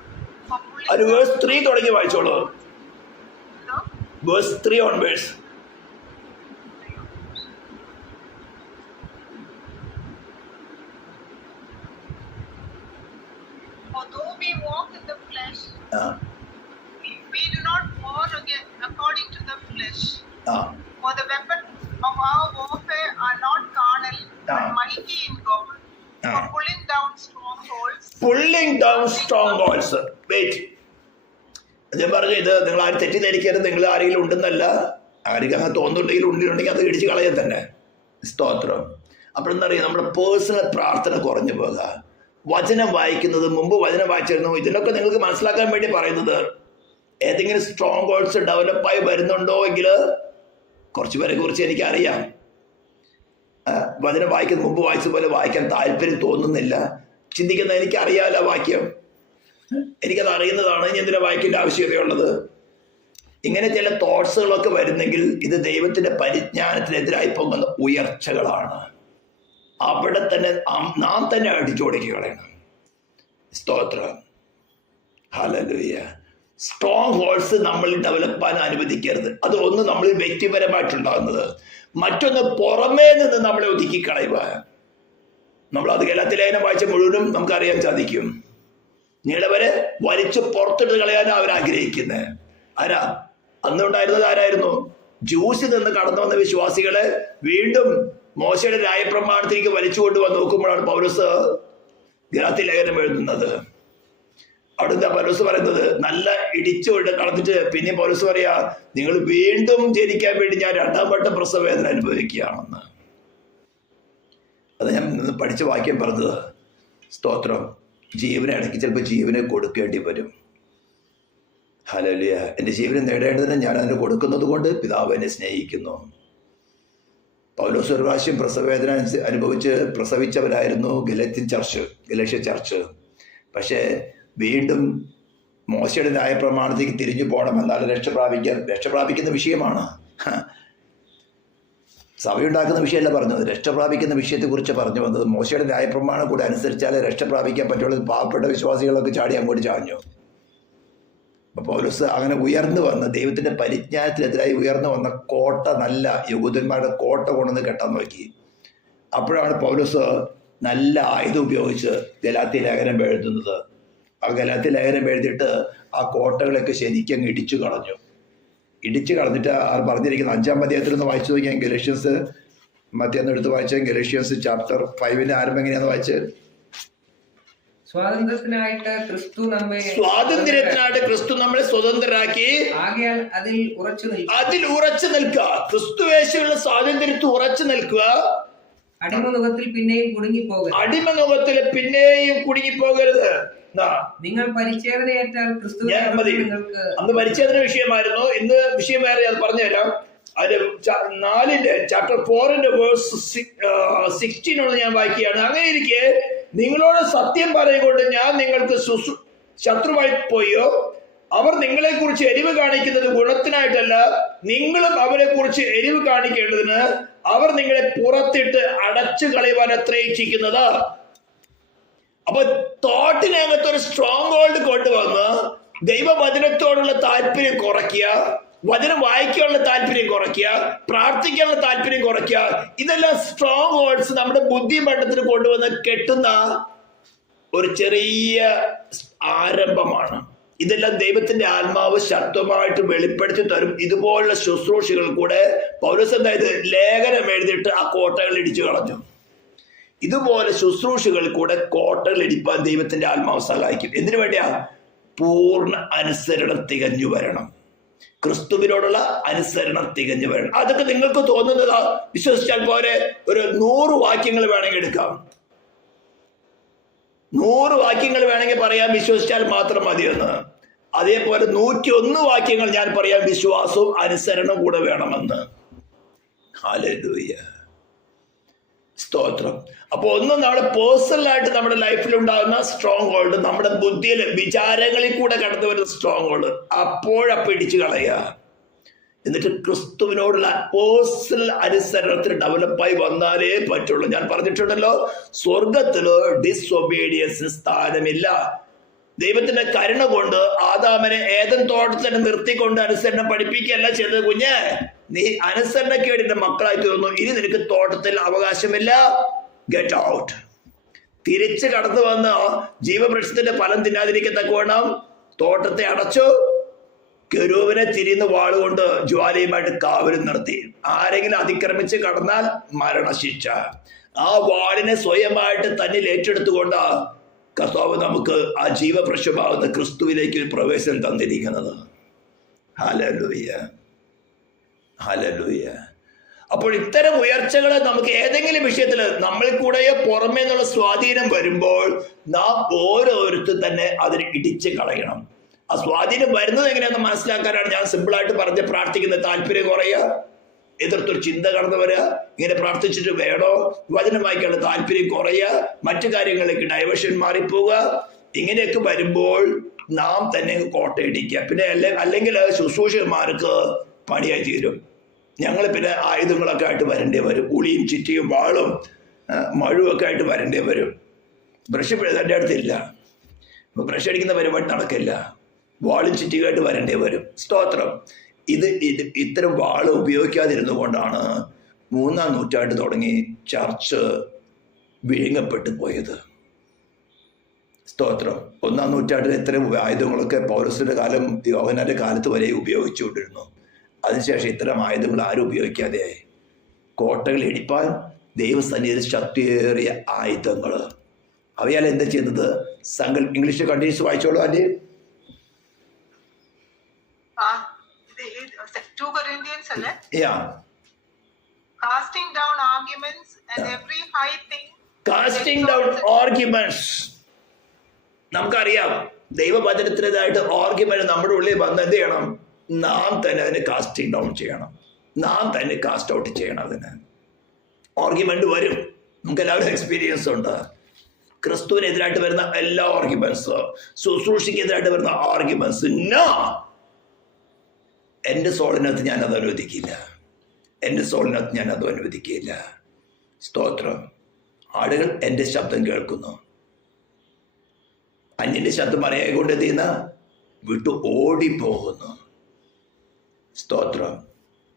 for pulling. അത് വേഴ്സ് 3 തുടങ്ങി വായിച്ചോളൂ. Verse 3 onwards. Although we walk in the flesh, we do not war again according to the flesh. For the weapons of our warfare are not carnal, but mighty in God for pulling down strongholds. Wait. ഞാൻ പറഞ്ഞു, ഇത് നിങ്ങൾ ആരും തെറ്റിദ്ധരിക്കരുത്. നിങ്ങൾ ആരെങ്കിലും ഉണ്ടെന്നല്ല, ആരെങ്കിലും അങ്ങനെ തോന്നുന്നുണ്ടെങ്കിൽ ഉണ്ടെങ്കിൽ അത് ഇടിച്ച് കളയാൻ തന്നെ. സ്തോത്രം. അപ്പോഴെന്നറിയാം, നമ്മുടെ പേഴ്സണൽ പ്രാർത്ഥന കുറഞ്ഞു പോകുക. വചനം വായിക്കുന്നത്, മുമ്പ് വചനം വായിച്ചിരുന്നു, ഇതിനൊക്കെ നിങ്ങൾക്ക് മനസ്സിലാക്കാൻ വേണ്ടി പറയുന്നത്. ഏതെങ്കിലും സ്ട്രോങ് ഹോൾഡ്സ് ഡെവലപ്പായി വരുന്നുണ്ടോ എങ്കിൽ കുറച്ച് പേരെ കുറിച്ച് എനിക്കറിയാം. വചനം വായിക്കുന്ന മുമ്പ് വായിച്ച പോലെ വായിക്കാൻ താല്പര്യം തോന്നുന്നില്ല. ചിന്തിക്കുന്ന എനിക്കറിയാമല്ലോ വാക്യം, എനിക്കത് അറിയുന്നതാണ്, ഇനി എന്തിനാ വായിക്കേണ്ട ആവശ്യതയുള്ളത്? ഇങ്ങനെ ചില തോട്ട്സുകളൊക്കെ വരുന്നെങ്കിൽ ഇത് ദൈവത്തിന്റെ പരിജ്ഞാനത്തിനെതിരായി പോകുന്ന ഉയർച്ചകളാണ്. അവിടെ തന്നെ നാം തന്നെ അടിച്ചോടിക്ക് കളയണം. സ്തോത്രം. ഹല്ലേലൂയ. സ്ട്രോങ് ഹോൾഡ്സ് നമ്മൾ ഡെവലപ്പാൻ അനുവദിക്കരുത്. അത് ഒന്ന് നമ്മൾ വ്യക്തിപരമായിട്ടുണ്ടാകുന്നത്, മറ്റൊന്ന് പുറമേ നിന്ന് നമ്മളെ ഒതുക്കി കളയുക. നമ്മളത് ഗലാത്യ ലേഖനം വായിച്ച മുഴുവനും നമുക്കറിയാൻ സാധിക്കും. നീളവരെ വലിച്ചു പുറത്തിട്ട് കളയാനാണ് അവരാഗ്രഹിക്കുന്നത്. ആരാ അന്നുണ്ടായിരുന്നത്? ആരായിരുന്നു? ജ്യൂസിൽ നിന്ന് കടന്നു വന്ന വിശ്വാസികളെ വീണ്ടും മോശയുടെ ന്യായപ്രമാണത്തിലേക്ക് വലിച്ചു കൊണ്ടുവന്ന് നോക്കുമ്പോഴാണ് പൗലോസ് ഗലാത്യ ലേഖനം എഴുതുന്നത്. അവിടെ എന്താ പൗലോസ് പറയുന്നത്? നല്ല ഇടിച്ചുകൊണ്ട് കളഞ്ഞിട്ട് പിന്നെ പൗലോസ് പറയാ, നിങ്ങൾ വീണ്ടും ജനിക്കാൻ വേണ്ടി ഞാൻ 2ാം വട്ടം പ്രസവവേദന അനുഭവിക്കുകയാണെന്ന്. അത് ഞാൻ പഠിച്ച വാക്യം പറഞ്ഞത്. സ്തോത്രം. ജീവനെ ഇടയ്ക്ക് ചിലപ്പോൾ ജീവനെ കൊടുക്കേണ്ടി വരും. ഹല്ലേലൂയ. എൻ്റെ ജീവനെ നേടേണ്ടതിന് ഞാൻ അതിന് കൊടുക്കുന്നത് കൊണ്ട് പിതാവ് എന്നെ സ്നേഹിക്കുന്നു. പൗലോസ് ഒരു പ്രാവശ്യം പ്രസവവേദന അനുഭവിച്ച് പ്രസവിച്ചവരായിരുന്നു ഗലേഷ്യ ചർച്ച്. പക്ഷേ വീണ്ടും മോശയുടെ ന്യായപ്രമാണത്തേക്ക് തിരിഞ്ഞു പോകണമെന്നാണ് രക്ഷ പ്രാപിക്കുന്ന വിഷയമാണ്. സഭയുണ്ടാക്കുന്ന വിഷയമല്ല പറഞ്ഞത്, രക്ഷ പ്രാപിക്കുന്ന വിഷയത്തെക്കുറിച്ച് പറഞ്ഞു വന്നത്. മോശയുടെ ന്യായപ്രമാണം കൂടെ അനുസരിച്ചാലേ രക്ഷ പ്രാപിക്കാൻ പറ്റുള്ളൂ. പാവപ്പെട്ട വിശ്വാസികളൊക്കെ ചാടി അങ്ങോട്ട് ചാഞ്ഞു. അപ്പോൾ പൗലോസ് അങ്ങനെ ഉയർന്നു വന്ന, ദൈവത്തിൻ്റെ പരിജ്ഞാനത്തിനെതിരായി ഉയർന്നു വന്ന കോട്ട, നല്ല യഹൂദന്മാരുടെ കോട്ട കൊണ്ടുവന്ന് കെട്ടാൻ നോക്കി. അപ്പോഴാണ് പൗലോസ് നല്ല ആയുധം ഉപയോഗിച്ച് ഗലാത്യ ലേഖനം എഴുതുന്നത്. ആ ഗലാത്യ ലേഖനം എഴുതിയിട്ട് ആ കോട്ടകളൊക്കെ ശരിക്കും ഇടിച്ചു കളഞ്ഞു. ഇടിച്ചു കളഞ്ഞിട്ട് പറഞ്ഞിരിക്കുന്ന 5-ാം അധ്യായത്തിൽ നിന്ന് വായിച്ചു നോക്കിയാൽ ഗലേഷ്യൻസ്, മറ്റേന്ന് എടുത്ത് വായിച്ചാൽ ഗലേഷ്യൻസ് ചാപ്റ്റർ 5 ആരംഭം എങ്ങനെയാണെന്ന് വായിച്ച് സ്വാതന്ത്ര്യത്തിനായിട്ട് ക്രിസ്തു നമ്മെ സ്വതന്ത്രരാക്കി. ആകയാൽ അതിൽ ഉറച്ചു നിൽക്കുക. ക്രിസ്തുവേശുള്ള സ്വാതന്ത്ര്യത്തിൽ ഉറച്ചു നിൽക്കുക. അടിമനുഖത്തിൽ പിന്നെയും കുടുങ്ങിപ്പോകരുത്. നിങ്ങൾ പരിച്ഛേദനയേറ്റാൽ ക്രിസ്തു അന്ന് പരിച്ഛേദന വിഷയമായിരുന്നു. ഇന്ന് വിഷയം വേറെ, അത് പറഞ്ഞുതരാം. അതിന്റെ 4 ചാപ്റ്റർ 4 വേഴ്സ് 16 ഞാൻ വായിക്കുകയാണ്. അങ്ങനെ ഇരിക്കെ നിങ്ങളോട് സത്യം പറയുകൊണ്ട് ഞാൻ നിങ്ങൾക്ക് ശത്രുവായി പോയോ? അവർ നിങ്ങളെ കുറിച്ച് എരിവ് കാണിക്കുന്നത് ഗുണത്തിനായിട്ടല്ല, നിങ്ങളും അവരെ കുറിച്ച് എരിവ് കാണിക്കേണ്ടതിന് അവർ നിങ്ങളെ പുറത്തിട്ട് അടച്ചു കളയുവാൻ അത്ര ഇച്ഛിക്കുന്നത്. അപ്പൊ തോട്ടിനകത്ത് ഒരു സ്ട്രോങ് ഹോൾഡ് കൊണ്ടുവന്ന് ദൈവവചനത്തോടുള്ള താല്പര്യം കുറയ്ക്കുക, വചനം വായിക്കാനുള്ള താല്പര്യം കുറയ്ക്കുക, പ്രാർത്ഥിക്കാനുള്ള താല്പര്യം കുറയ്ക്കുക. ഇതെല്ലാം സ്ട്രോങ് ഹോൾഡ്സ് നമ്മുടെ ബുദ്ധിമണ്ഡലത്തിന് കൊണ്ടുവന്ന് കെട്ടുന്ന ഒരു ചെറിയ ആരംഭമാണ്. ഇതെല്ലാം ദൈവത്തിന്റെ ആത്മാവ് ശക്തമായിട്ട് വെളിപ്പെടുത്തി തരും. ഇതുപോലുള്ള ശുശ്രൂഷകൾ കൂടെ പൗലോസ് എന്തായത് ലേഖനം എഴുതിയിട്ട് ആ കോട്ടകൾ ഇടിച്ചു കളഞ്ഞു. ഇതുപോലെ ശുശ്രൂഷകൾ കൂടെ കോട്ടകൾ ഇടിപ്പാൻ ദൈവത്തിന്റെ ആത്മാവ് സഹായിക്കും. എന്തിനു വേണ്ടിയാ? പൂർണ്ണ അനുസരണം തികഞ്ഞു വരണം. ക്രിസ്തുവിനോടുള്ള അനുസരണം തികഞ്ഞു വരണം. അതൊക്കെ നിങ്ങൾക്ക് തോന്നുന്നതാ? വിശ്വസിച്ചാൽ പോരെ. ഒരു 100 വാക്യങ്ങൾ വേണമെങ്കിൽ എടുക്കാം. 100 വാക്യങ്ങൾ വേണമെങ്കിൽ പറയാം, വിശ്വസിച്ചാൽ മാത്രം മതിയെന്ന്. അതേപോലെ 101 വാക്യങ്ങൾ ഞാൻ പറയാം, വിശ്വാസവും അനുസരണവും കൂടെ വേണമെന്ന്. ഹല്ലേലൂയ, സ്തോത്രം. അപ്പൊ ഒന്ന് നമ്മുടെ പേഴ്സണലായിട്ട് നമ്മുടെ ലൈഫിൽ ഉണ്ടാകുന്ന സ്ട്രോങ് ഹോൾഡ്, നമ്മുടെ ബുദ്ധിയിൽ വിചാരങ്ങളിൽ കൂടെ കടന്നു വരുന്ന സ്ട്രോങ് ഹോൾഡ് അപ്പോഴപ്പിടിച്ചു കളയുക. എന്നിട്ട് ക്രിസ്തുവിനോടുള്ള പേഴ്സണൽ അനുസരണത്തിൽ ഡെവലപ്പായി വന്നാലേ പറ്റുള്ളൂ. ഞാൻ പറഞ്ഞിട്ടുണ്ടല്ലോ, സ്വർഗത്തില് ഡിസൊബീഡിയൻസ് സ്ഥാനമില്ല. ദൈവത്തിന്റെ കരുണ കൊണ്ട് ആദാമിനെ ഏദൻ തോട്ടത്തിൽ തന്നെ നിർത്തിക്കൊണ്ട് അനുസരണം പഠിപ്പിക്കുകയല്ല ചെയ്തത്. കുഞ്ഞ്, നീ അനുസരണക്കേടിന്റെ മക്കളായി തീർന്നു, ഇനി നിനക്ക് തോട്ടത്തിൽ അവകാശമില്ല, ഗെറ്റ് ഔട്ട്. തിരിച്ച് കടന്നു വന്ന ജീവവൃക്ഷത്തിന്റെ ഫലം തിന്നാതിരിക്കത്തക്കവണ്ണം തോട്ടത്തെ അടച്ചു. കെരൂബിനെ തിരിയുന്ന വാളുകൊണ്ട് ജ്വാലയുമായിട്ട് കാവലും നിർത്തി. ആരെങ്കിലും അതിക്രമിച്ച് കടന്നാൽ മരണശിക്ഷ. ആ വാളിനെ സ്വയമായിട്ട് തന്നിൽ ഏറ്റെടുത്തുകൊണ്ട് കർത്താവ് നമുക്ക് ആ ജീവവൃക്ഷമാകുന്ന ക്രിസ്തുവിലേക്ക് ഒരു പ്രവേശനം തന്നിരിക്കുന്നത്. Hallelujah, hallelujah. അപ്പോൾ ഇത്തരം ഉയർച്ചകളെ നമുക്ക് ഏതെങ്കിലും വിഷയത്തിൽ നമ്മളിൽ കൂടെയോ പുറമേ നിന്നുള്ള സ്വാധീനം വരുമ്പോൾ നാം ഓരോരുത്തരും തന്നെ അതിന് ഇടിച്ച് കളയണം. ആ സ്വാധീനം വരുന്നത് എങ്ങനെയാണെന്ന് മനസ്സിലാക്കാനാണ് ഞാൻ സിമ്പിളായിട്ട് പറഞ്ഞ് പ്രാർത്ഥിക്കുന്നത്. താല്പര്യം കുറയുക, എതിർത്തൊരു ചിന്ത കടന്നു വരിക, ഇങ്ങനെ പ്രാർത്ഥിച്ചിട്ട് വേണോ, വചനം വായിക്കാനുള്ള താല്പര്യം കുറയുക, മറ്റു കാര്യങ്ങളിലേക്ക് ഡൈവേഷൻ മാറിപ്പോവുക. ഇങ്ങനെയൊക്കെ വരുമ്പോൾ നാം തന്നെ കോട്ടയിടിക്കുക. പിന്നെ അല്ലെങ്കിൽ ശുശ്രൂഷകന്മാർക്ക് പണിയായി തീരും. ഞങ്ങൾ പിന്നെ ആയുധങ്ങളൊക്കെ ആയിട്ട് വരേണ്ടി വരും. ഉളിയും ചിറ്റിയും വാളും മഴുവൊക്കെ ആയിട്ട് വരേണ്ടി വരും. ബ്രഷ് എൻ്റെ അടുത്തില്ല, ബ്രഷ് അടിക്കുന്ന പരിപാടി നടക്കില്ല. വാളും ചിറ്റിയുമായിട്ട് വരേണ്ടി വരും. സ്തോത്രം. ഇത്തരം വാള് ഉപയോഗിക്കാതിരുന്നു കൊണ്ടാണ് 3-ാം നൂറ്റാണ്ട് തുടങ്ങി ചർച്ച് വിഴുങ്ങപ്പെട്ടു പോയത്. സ്തോത്രം. 1-ാം നൂറ്റാണ്ടിൽ ഇത്തരം ആയുധങ്ങളൊക്കെ പൗലോസിന്റെ കാലം, യോഹന്നാന്റെ കാലത്ത് വരെ ഉപയോഗിച്ചുകൊണ്ടിരുന്നു. അതിനുശേഷം ഇത്തരം ആയുധങ്ങൾ ആരും ഉപയോഗിക്കാതെയായി. കോട്ടകൾ ഇടിപ്പാൻ ദൈവസന്നിധിയിൽ ശക്തിയേറിയ ആയുധങ്ങൾ. അവയാൽ എന്താ ചെയ്യുന്നത്? ഇംഗ്ലീഷ് കണ്ടിന്യൂസ് വായിച്ചോളൂ. അല്ലേ 2 Corinthians അല്ലേ? Yeah. Casting down arguments and every high thing. Casting down arguments. നമുക്കറിയാം ദൈവവചനത്തിൻ്റെതായിട്ട് ആർഗ്യുമെന്റ് നമ്മുടെ ഉള്ളിൽ വന്ന് എന്ത് ചെയ്യണം? നാം തന്നെ അതിനെ കാസ്റ്റിംഗ് ഡൗൺ ചെയ്യണം. നാം തന്നെ കാസ്റ്റ് ഔട്ട് ചെയ്യണം. അതിന് ആർഗ്യുമെന്റ് വരും. നമുക്ക് എല്ലാവരും എക്സ്പീരിയൻസ് ഉണ്ട്. ക്രിസ്തുവിനെതിരായിട്ട് വരുന്ന എല്ലാ ആർഗ്യുമെന്റ്സ്, ശുശ്രൂഷയ്ക്കെതിരായിട്ട് വരുന്ന ആർഗ്യുമെന്റ്സ്, എൻ്റെ സോളിനകത്ത് ഞാനത് അനുവദിക്കില്ല. എൻ്റെ സോളിനകത്ത് ഞാനത് അനുവദിക്കില്ല. സ്തോത്രം. ആളുകൾ എൻ്റെ ശബ്ദം കേൾക്കുന്നു. അന്യൻ്റെ ശബ്ദം പറയാകൊണ്ട് എന്ത് ചെയ്യുന്ന വിട്ടു ഓടിപ്പോകുന്നു. സ്തോത്രം.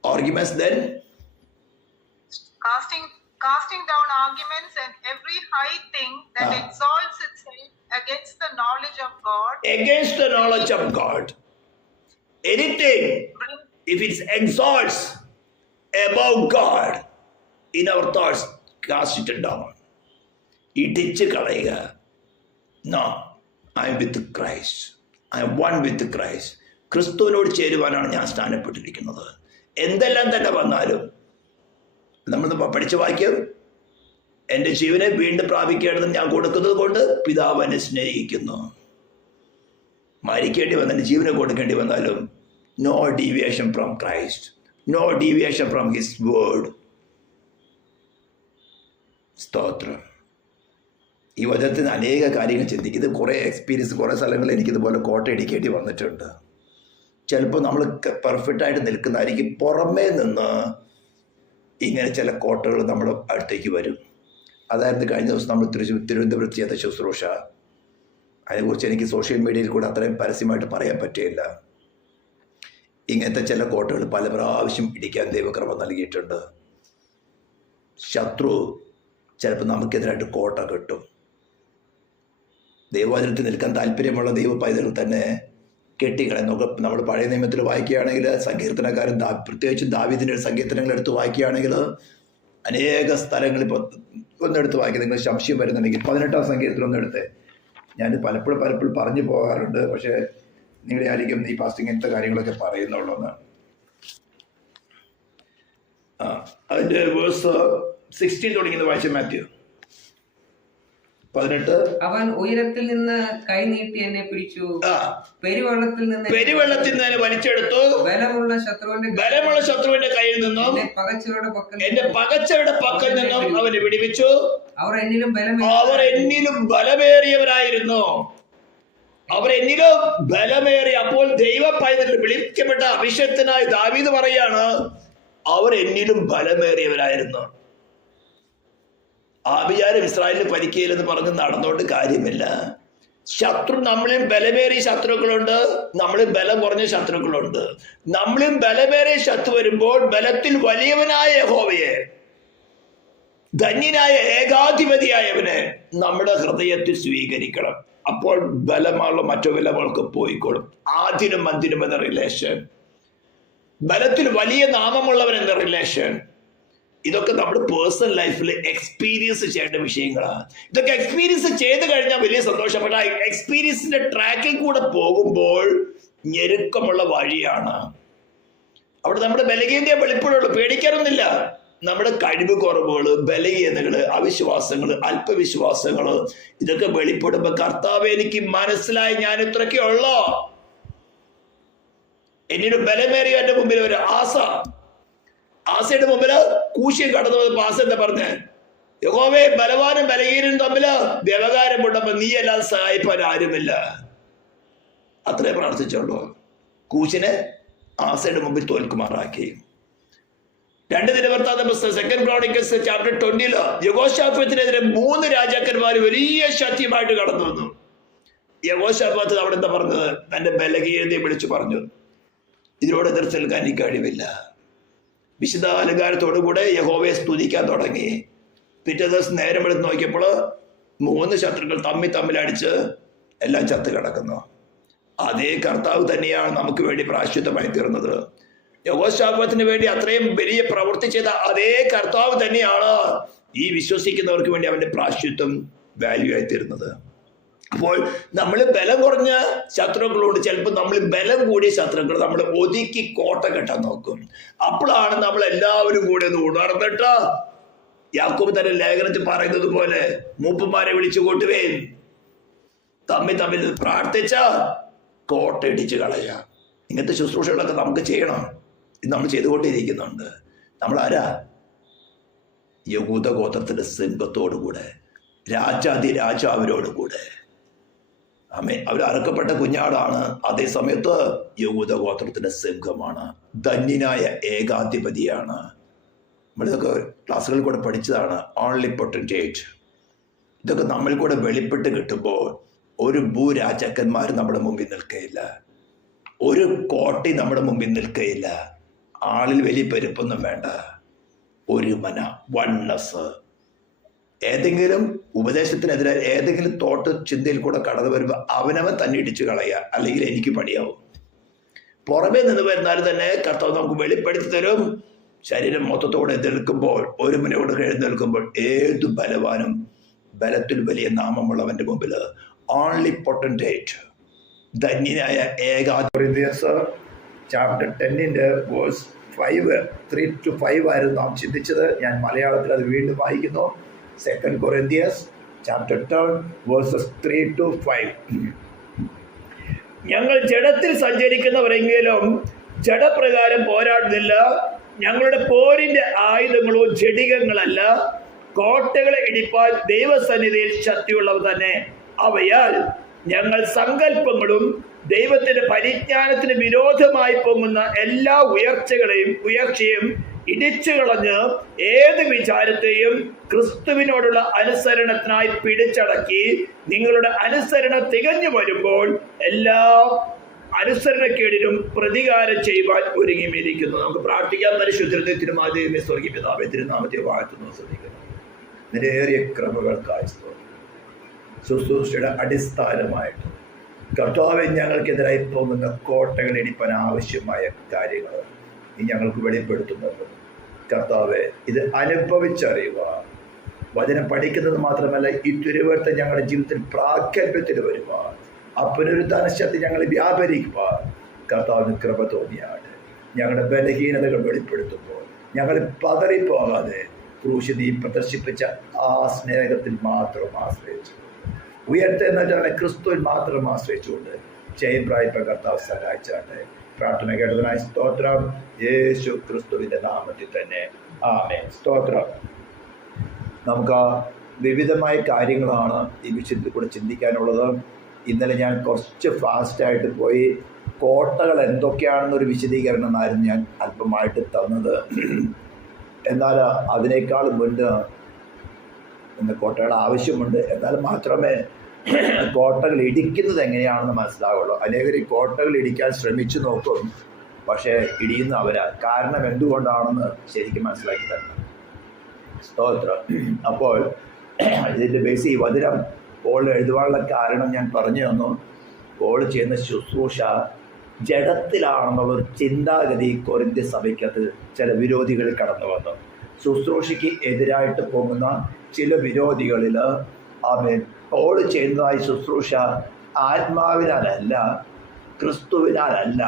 Arguments then casting down arguments and every high thing that exalts itself against the knowledge of God. Against the knowledge of God. Anything, if it exalts above God in our thoughts, cast it down. ഇടിച്ച് കളയുക. No, I am with Christ, I am one with Christ. ക്രിസ്തുവിനോട് ചേരുവാനാണ് ഞാൻ സ്ഥാനപ്പെട്ടിരിക്കുന്നത്. എന്തെല്ലാം തന്നെ വന്നാലും നമ്മൾ പഠിച്ച വാക്യം, എൻ്റെ ജീവനെ വീണ്ടും പ്രാപിക്കേണ്ടത് ഞാൻ കൊടുക്കുന്നത് കൊണ്ട് പിതാവ് എന്നെ സ്നേഹിക്കുന്നു. മരിക്കേണ്ടി വന്ന എൻ്റെ ജീവനെ കൊടുക്കേണ്ടി വന്നാലും no deviation from Christ, no deviation from his word. സ്തോത്രം. ഈ വചനത്തിന് അനേക കാര്യങ്ങൾ ചിന്തിക്കും. ഇത് കുറേ എക്സ്പീരിയൻസ്, കുറേ സ്ഥലങ്ങളിൽ എനിക്കിതുപോലെ കോട്ടയടിക്കേണ്ടി വന്നിട്ടുണ്ട്. ചിലപ്പോൾ നമ്മൾ പെർഫെക്റ്റായിട്ട് നിൽക്കുന്നതായിരിക്കും, പുറമേ നിന്ന് ഇങ്ങനെ ചില കോട്ടകൾ നമ്മൾ അടുത്തേക്ക് വരും. അതായിരുന്നു കഴിഞ്ഞ ദിവസം നമ്മൾ തിരുവനന്തപുരത്ത് ചെയ്ത ശുശ്രൂഷ. അതിനെക്കുറിച്ച് എനിക്ക് സോഷ്യൽ മീഡിയയിൽ കൂടെ അത്രയും പരസ്യമായിട്ട് പറയാൻ പറ്റിയില്ല. ഇങ്ങനത്തെ ചില കോട്ടകൾ പല പ്രാവശ്യം ഇടിക്കാൻ ദൈവകൃപ നൽകിയിട്ടുണ്ട്. ശത്രു ചിലപ്പോൾ നമുക്കെതിരായിട്ട് കോട്ട കെട്ടും. ദൈവവചനത്തിൽ നിൽക്കാൻ താല്പര്യമുള്ള ദൈവ പൈതൽ തന്നെ കെട്ടിക്കളയും. നമുക്ക് നമ്മൾ പഴയ നിയമത്തിൽ വായിക്കുകയാണെങ്കിൽ സങ്കീർത്തനക്കാരൻ പ്രത്യേകിച്ചും ദാവീദിൻ്റെ സങ്കീർത്തനങ്ങൾ എടുത്ത് വായിക്കുകയാണെങ്കിൽ അനേക സ്ഥലങ്ങളിൽ, ഇപ്പോൾ ഒന്നെടുത്ത് വായിക്കുക, നിങ്ങൾ സംശയം വരുന്നുണ്ടെങ്കിൽ 18-ാം സങ്കീർത്തനം ഒന്നെടുത്ത്. ഞാൻ പലപ്പോഴും പറഞ്ഞു പോകാറുണ്ട്, പക്ഷേ നിങ്ങളെ ആയിരിക്കും ഈ പാസ്റ്റ് ഇങ്ങനത്തെ കാര്യങ്ങളൊക്കെ പറയുന്നുള്ളൂ എന്നാണ്. അതിൻ്റെ വേഴ്സ് 16 തുടങ്ങിയത് വായിച്ച മാത്യു 18. അവൻ ഉയരത്തിൽ നിന്ന് കൈ നീട്ടി എന്നെ പിടിച്ചു, പെരുവെള്ളത്തിൽ നിന്ന് വലിച്ചെടുത്തു, ബലമുള്ള ശത്രുവിന്റെ കയ്യിൽ നിന്നും എന്റെ പകച്ചവരുടെ പക്കൽ നിന്നും അവനെ വിടുവിച്ചു. അവർ എന്നിലും ബലമേറിയവരായിരുന്നു. അപ്പോൾ ദൈവ പൈതൽ വിളിക്കപ്പെട്ട അഭിഷേകത്തിനായി ദാവീദ് പറയാണ്, അവർ എന്നിലും ബലമേറിയവരായിരുന്നു. ആബിയാരും ഇസ്രായേലിന് പരിക്കയിലെന്ന് പറഞ്ഞ് നടന്നുകൊണ്ട് കാര്യമില്ല. ശത്രു നമ്മളിൽ ബലമേറിയ ശത്രുക്കളുണ്ട്, നമ്മളിൽ ബലം കുറഞ്ഞ ശത്രുക്കളുണ്ട്. നമ്മളിൽ ബലമേറിയ ശത്രു വരുമ്പോൾ ബലത്തിൽ വലിയവനായ യഹോവയെ, ധന്യനായ ഏകാധിപതിയായവനെ നമ്മുടെ ഹൃദയത്തിൽ സ്വീകരിക്കണം. അപ്പോൾ ബലമുള്ള മറ്റു ബലങ്ങൾക്ക് പോയിക്കോളും. ആദിനും മന്ദിനും എന്ന റിലേഷൻ, ബലത്തിൽ വലിയ നാമമുള്ളവൻ എന്ന റിലേഷൻ, ഇതൊക്കെ നമ്മുടെ പേഴ്സണൽ ലൈഫിൽ എക്സ്പീരിയൻസ് ചെയ്യേണ്ട വിഷയങ്ങളാണ്. ഇതൊക്കെ എക്സ്പീരിയൻസ് ചെയ്ത് കഴിഞ്ഞാൽ വലിയ സന്തോഷം. പക്ഷേ ആ എക്സ്പീരിയൻസിന്റെ ട്രാക്കിൽ കൂടെ പോകുമ്പോൾ ഞെരുക്കമുള്ള വഴിയാണ്. അവിടെ നമ്മുടെ ബലഹീനതയെ വെളിപ്പെടുള്ളൂ, പേടിക്കാനൊന്നുമില്ല. നമ്മുടെ കഴിവ് കുറവുകൾ, ബലഹീനതകൾ, അവിശ്വാസങ്ങൾ, അല്പവിശ്വാസങ്ങൾ, ഇതൊക്കെ വെളിപ്പെടുമ്പോ കർത്താവ് എനിക്ക് മനസ്സിലായി, ഞാൻ ഇത്രയൊക്കെ ഉള്ളോ. എന്നിട്ട് ബലമേറിയ എന്റെ മുമ്പിൽ ഒരു ആസയുടെ മുമ്പില് കൂശ്യം കടന്നു വന്നപ്പോ ആസ എന്താ പറഞ്ഞ്, യഹോവേ ബലവാനും ബലഹീനും തമ്മില് വ്യവഹാരമുണ്ടപ്പോ നീ എല്ലാം സഹായിപ്പാൻ ആരുമില്ല. അത്രേ പ്രാർത്ഥിച്ചോളൂ. കൂശിനെ ആസയുടെ മുമ്പിൽ തോൽക്കുമാറാക്കി. 2 ദിനവൃത്താന്ത പുസ്തകം 2 Chronicles chapter 20 യഹോശാഫാത്തിനെതിരെ 3 രാജാക്കന്മാർ വലിയ ശക്തിയുമായിട്ട് കടന്നു വന്നു. യഹോശാഫാത്ത് അവിടെ എന്താ പറഞ്ഞത്? തന്റെ ബലഹീനതയെ വിളിച്ചു പറഞ്ഞു, ഇതിനോട് എതിർത്ത് നിൽക്കാൻ എനിക്ക് കഴിവില്ല. വിശുദ്ധ അലങ്കാരത്തോടുകൂടെ യഹോവയെ സ്തുതിക്കാൻ തുടങ്ങി. പിറ്റേ ദിവസം നേരം എടുത്ത് നോക്കിയപ്പോൾ 3 ശത്രുക്കൾ തമ്മിലടിച്ച് എല്ലാം ചത്ത് കിടക്കുന്നു. അതേ കർത്താവ് തന്നെയാണ് നമുക്ക് വേണ്ടി പ്രായശ്ചിത്തമായി തീർന്നത്. യഹോശാഫാത്തിന് വേണ്ടി അത്രയും വലിയ പ്രവൃത്തി ചെയ്ത അതേ കർത്താവ് തന്നെയാണ് ഈ വിശ്വസിക്കുന്നവർക്ക് വേണ്ടി അവന്റെ പ്രായശ്ചിത്തം വാല്യൂ ആയി തീരുന്നത്. അപ്പോൾ നമ്മൾ ബലം കുറഞ്ഞ ശത്രുക്കളുണ്ട്, ചിലപ്പോൾ നമ്മൾ ബലം കൂടിയ ശത്രുക്കൾ നമ്മൾ ഒതുക്കി കോട്ട കെട്ടാൻ നോക്കും. അപ്പോഴാണ് നമ്മൾ എല്ലാവരും കൂടി ഒന്ന് ഉണർന്നിട്ട് യാക്കോബ് തന്നെ ലേഖനത്തിൽ പറയുന്നത് പോലെ മൂപ്പന്മാരെ വിളിച്ചു കൂട്ടുവേൻ, തമ്മിൽ പ്രാർത്ഥിച്ച കോട്ട ഇടിച്ച് കളയുക. ഇങ്ങനത്തെ ശുശ്രൂഷകളൊക്കെ നമുക്ക് ചെയ്യണം. ഇത് നമ്മൾ ചെയ്തുകൊണ്ടിരിക്കുന്നുണ്ട്. നമ്മൾ ആരാ? യഹൂദ ഗോത്രത്തിന്റെ സിംഹത്തോടുകൂടെ, രാജാതിരാജാവിനോടുകൂടെ. ആമേൻ. അവർ അറക്കപ്പെട്ട കുഞ്ഞാടാണ്, അതേ സമയത്ത് യഹൂദ ഗോത്രത്തിന്റെ സിംഹമാണ്, ധന്യനായ ഏകാധിപതിയാണ്. നമ്മളിതൊക്കെ ക്ലാസ്സുകളിൽ കൂടെ പഠിച്ചതാണ്. ഓൺലി പൊട്ടൻറ്റേറ്റ്. ഇതൊക്കെ നമ്മൾ കൂടെ വെളിപ്പെട്ട് കിട്ടുമ്പോൾ ഒരു ഭൂരാജാക്കന്മാർ നമ്മുടെ മുമ്പിൽ നിൽക്കുകയില്ല, ഒരു കോട്ടി നമ്മുടെ മുമ്പിൽ നിൽക്കുകയില്ല. ആളിൽ വലിയ പെരുപ്പൊന്നും വേണ്ട, ഒരു മന, വണ്ണസ്. ഏതെങ്കിലും ഉപദേശത്തിനെതിരെ ഏതെങ്കിലും തോട്ട് ചിന്തയിൽ കൂടെ കടന്നു വരുമ്പോൾ അവനവൻ തന്നെ ഇടിച്ചു കളയുക, അല്ലെങ്കിൽ എനിക്ക് പണിയാവും. പുറമേ നിന്ന് വരുന്നാൽ തന്നെ കർത്താവ് നമുക്ക് വെളിപ്പെടുത്തി തരും. ശരീരം മൊത്തത്തോടെ എഴുന്നേൽക്കുമ്പോൾ, ഒരു മുനയോട് എഴുന്നേൽക്കുമ്പോൾ ഏതു ബലവാനും ബലത്തിൽ വലിയ നാമമുള്ളവന്റെ മുമ്പിൽ ഓൺലി പൊട്ടൻറ്റേറ്റ്, ധന്യനായ ഏകാധിപത്യ. ചാപ്റ്റർ 10 വേഴ്സ് 3-5 ആയിരുന്നു നാം ചിന്തിച്ചത്. ഞാൻ മലയാളത്തിൽ അത് വീണ്ടും വായിക്കുന്നു. 2 Corinthians chapter 10 verses 3-5. ഞങ്ങൾ ജഡത്തിൽ സഞ്ചരിക്കുന്നവരെങ്കിലും ജഡപ്രകാരം പോരാടുന്നില്ല. ഞങ്ങളുടെ പോരിന്റെ ആയുധങ്ങളോ ജഡികങ്ങളല്ല, കോട്ടകളെ ഇടിപ്പാൻ ദൈവസന്നിധിയിൽ ശക്തിയുള്ളവ തന്നെ. അവയാൽ ഞങ്ങൾ സങ്കല്പങ്ങളും ദൈവത്തിന്റെ പരിജ്ഞാനത്തിന് വിരോധമായി പൊങ്ങുന്ന എല്ലാ ഉയർച്ചയും ഇടിച്ചു കളഞ്ഞ് ഏത് വിചാരത്തെയും ക്രിസ്തുവിനോടുള്ള അനുസരണത്തിനായി പിടിച്ചടക്കി നിങ്ങളുടെ അനുസരണം തികഞ്ഞു വരുമ്പോൾ എല്ലാ അനുസരണക്കേടിനും പ്രതികാരം ചെയ്യുവാൻ ഒരുങ്ങിയിരിക്കുന്നു. നമുക്ക് പ്രാർത്ഥിക്കാൻ പരിശുദ്ധ തിരുമാതിരി സ്വർഗീയ പിതാവേ, തിരുനാമത്തെ വാഴ്ത്തുന്നു, ശ്രദ്ധിക്കുന്നു. നിരേറിയ ക്രമകൾക്കായി ശുശ്രൂഷയുടെ അടിസ്ഥാനമായിട്ട് കർത്താവെ ഞങ്ങൾക്കെതിരായി പോകുന്ന കോട്ടകൾ ഇടിപ്പാൻ ആവശ്യമായ കാര്യങ്ങൾ നീ ഞങ്ങൾക്ക് വെളിപ്പെടുത്തുന്നത്. കർത്താവെ, ഇത് അനുഭവിച്ചറിയുക. വചനം പഠിക്കുന്നത് മാത്രമല്ല, ഈ തിരുവഴുത്ത് ഞങ്ങളുടെ ജീവിതത്തിൽ പ്രാഗൽഭ്യത്തിൽ വരുക. ആ പുനരുദ്ധാന ശക്തി ഞങ്ങളെ വ്യാപരിക്കുവാൻ കർത്താവിന് കൃപ തോന്നിയാണ്. ഞങ്ങളുടെ ബലഹീനതകൾ വെളിപ്പെടുത്തുമ്പോൾ ഞങ്ങൾ പതറിപ്പോകാതെ ക്രൂശിൽ നീ പ്രദർശിപ്പിച്ച ആ സ്നേഹത്തിൽ മാത്രം ആശ്രയിച്ചു, ഉയർത്തെന്ന് വെച്ചാൽ ക്രിസ്തുവിൽ മാത്രം ആശ്രയിച്ചുകൊണ്ട് ജയം പ്രാപിപ്പാൻ കർത്താവ് സഹായിച്ചാട്ടെ. പ്രാർത്ഥന കേട്ടതിനായി സ്തോത്രം. യേശു ക്രിസ്തുവിൻ്റെ നാമത്തിൽ തന്നെ ആമേൻ. സ്തോത്രം. നമുക്ക് വിവിധമായ കാര്യങ്ങളാണ് ഈ വിഷയത്തിൽ കൂടെ ചിന്തിക്കാനുള്ളത്. ഇന്നലെ ഞാൻ കുറച്ച് ഫാസ്റ്റായിട്ട് പോയി കോട്ടകൾ എന്തൊക്കെയാണെന്നൊരു വിശദീകരണമായിരുന്നു ഞാൻ അല്പമായിട്ട് തന്നത്. എന്നാൽ അതിനേക്കാൾ മുൻപ് ഇന്ന് കോട്ടകൾ ആവശ്യമുണ്ട്. എന്നാൽ മാത്രമേ കോട്ടകൾ ഇടിക്കുന്നത് എങ്ങനെയാണെന്ന് മനസ്സിലാവുള്ളൂ. അനേകർ ഈ കോട്ടകൾ ഇടിക്കാൻ ശ്രമിച്ചു നോക്കും, പക്ഷേ ഇടിയുന്ന അവരാ. കാരണം എന്തുകൊണ്ടാണെന്ന് ശരിക്കും മനസ്സിലാക്കി തരണം. സ്തോത്രം. അപ്പോൾ ഇതിൻ്റെ ബേസ് ഈ വചനം പോൾ എഴുതുവാനുള്ള കാരണം ഞാൻ പറഞ്ഞു തന്നു. പോൾ ചെയ്യുന്ന ശുശ്രൂഷ ജഡത്തിലാണെന്നുള്ളൊരു ചിന്താഗതി കൊരിന്ത്യ സഭയ്ക്കകത്ത് ചില വിരോധികൾ കടന്നു വന്നു. ശുശ്രൂഷയ്ക്ക് എതിരായിട്ട് പോകുന്ന ചില വിരോധികളിൽ പോൾ ചെയ്യുന്നതായി ശുശ്രൂഷ ആത്മാവിനാലല്ല, ക്രിസ്തുവിനാലല്ല,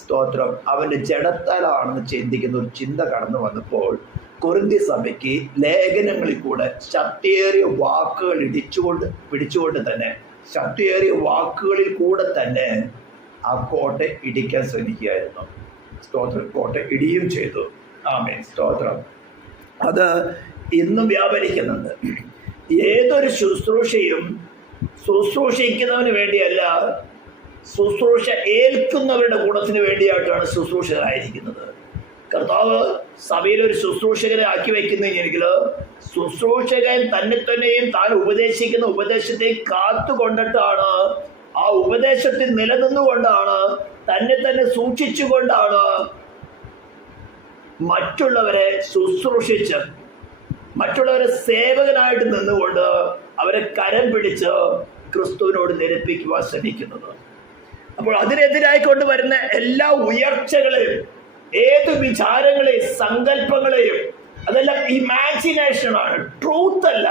സ്തോത്രം, അവൻ്റെ ജഡത്താലാണെന്ന് ചിന്തിക്കുന്ന ഒരു ചിന്ത കടന്നു വന്നപ്പോൾ കൊരിന്ത്യ സഭയ്ക്ക് ലേഖനങ്ങളിൽ കൂടെ ശക്തിയേറിയ വാക്കുകൾ പിടിച്ചുകൊണ്ട് തന്നെ ശക്തിയേറിയ വാക്കുകളിൽ കൂടെ തന്നെ ആ കോട്ട ഇടിക്കാൻ ശ്രമിക്കുകയായിരുന്നു. സ്തോത്രം. കോട്ട ഇടിയും ചെയ്തു. ആമേൻ. സ്തോത്രം. അത് ഇന്നും വ്യാപരിക്കുന്നുണ്ട്. ഏതൊരു ശുശ്രൂഷയും ശുശ്രൂഷിക്കുന്നവന് വേണ്ടിയല്ല, ശുശ്രൂഷ ഏൽക്കുന്നവരുടെ ഗുണത്തിന് വേണ്ടിയായിട്ടാണ് ശുശ്രൂഷകരായിരിക്കുന്നത്. കർത്താവ് സഭയിലൊരു ശുശ്രൂഷകരെ ആക്കി വയ്ക്കുന്നതെങ്കിൽ ശുശ്രൂഷകൻ തന്നെയും താൻ ഉപദേശിക്കുന്ന ഉപദേശത്തെ കാത്തുകൊണ്ടിട്ടാണ്, ആ ഉപദേശത്തിൽ നിലനിന്നുകൊണ്ടാണ്, തന്നെ സൂക്ഷിച്ചുകൊണ്ടാണ് മറ്റുള്ളവരെ ശുശ്രൂഷിച്ച് മറ്റുള്ളവരെ സേവകനായിട്ട് നിന്നുകൊണ്ട് അവരെ കരം പിടിച്ച് ക്രിസ്തുവിനോട് നിരപ്പിക്കുവാൻ ശ്രമിക്കുന്നത്. അപ്പോൾ അതിനെതിരായി കൊണ്ടുവരുന്ന എല്ലാ ഉയർച്ചകളെയും, ഏത് വിചാരങ്ങളെയും സങ്കല്പങ്ങളെയും, അതെല്ലാം ഇമാജിനേഷനാണ്, ട്രൂത്ത് അല്ല.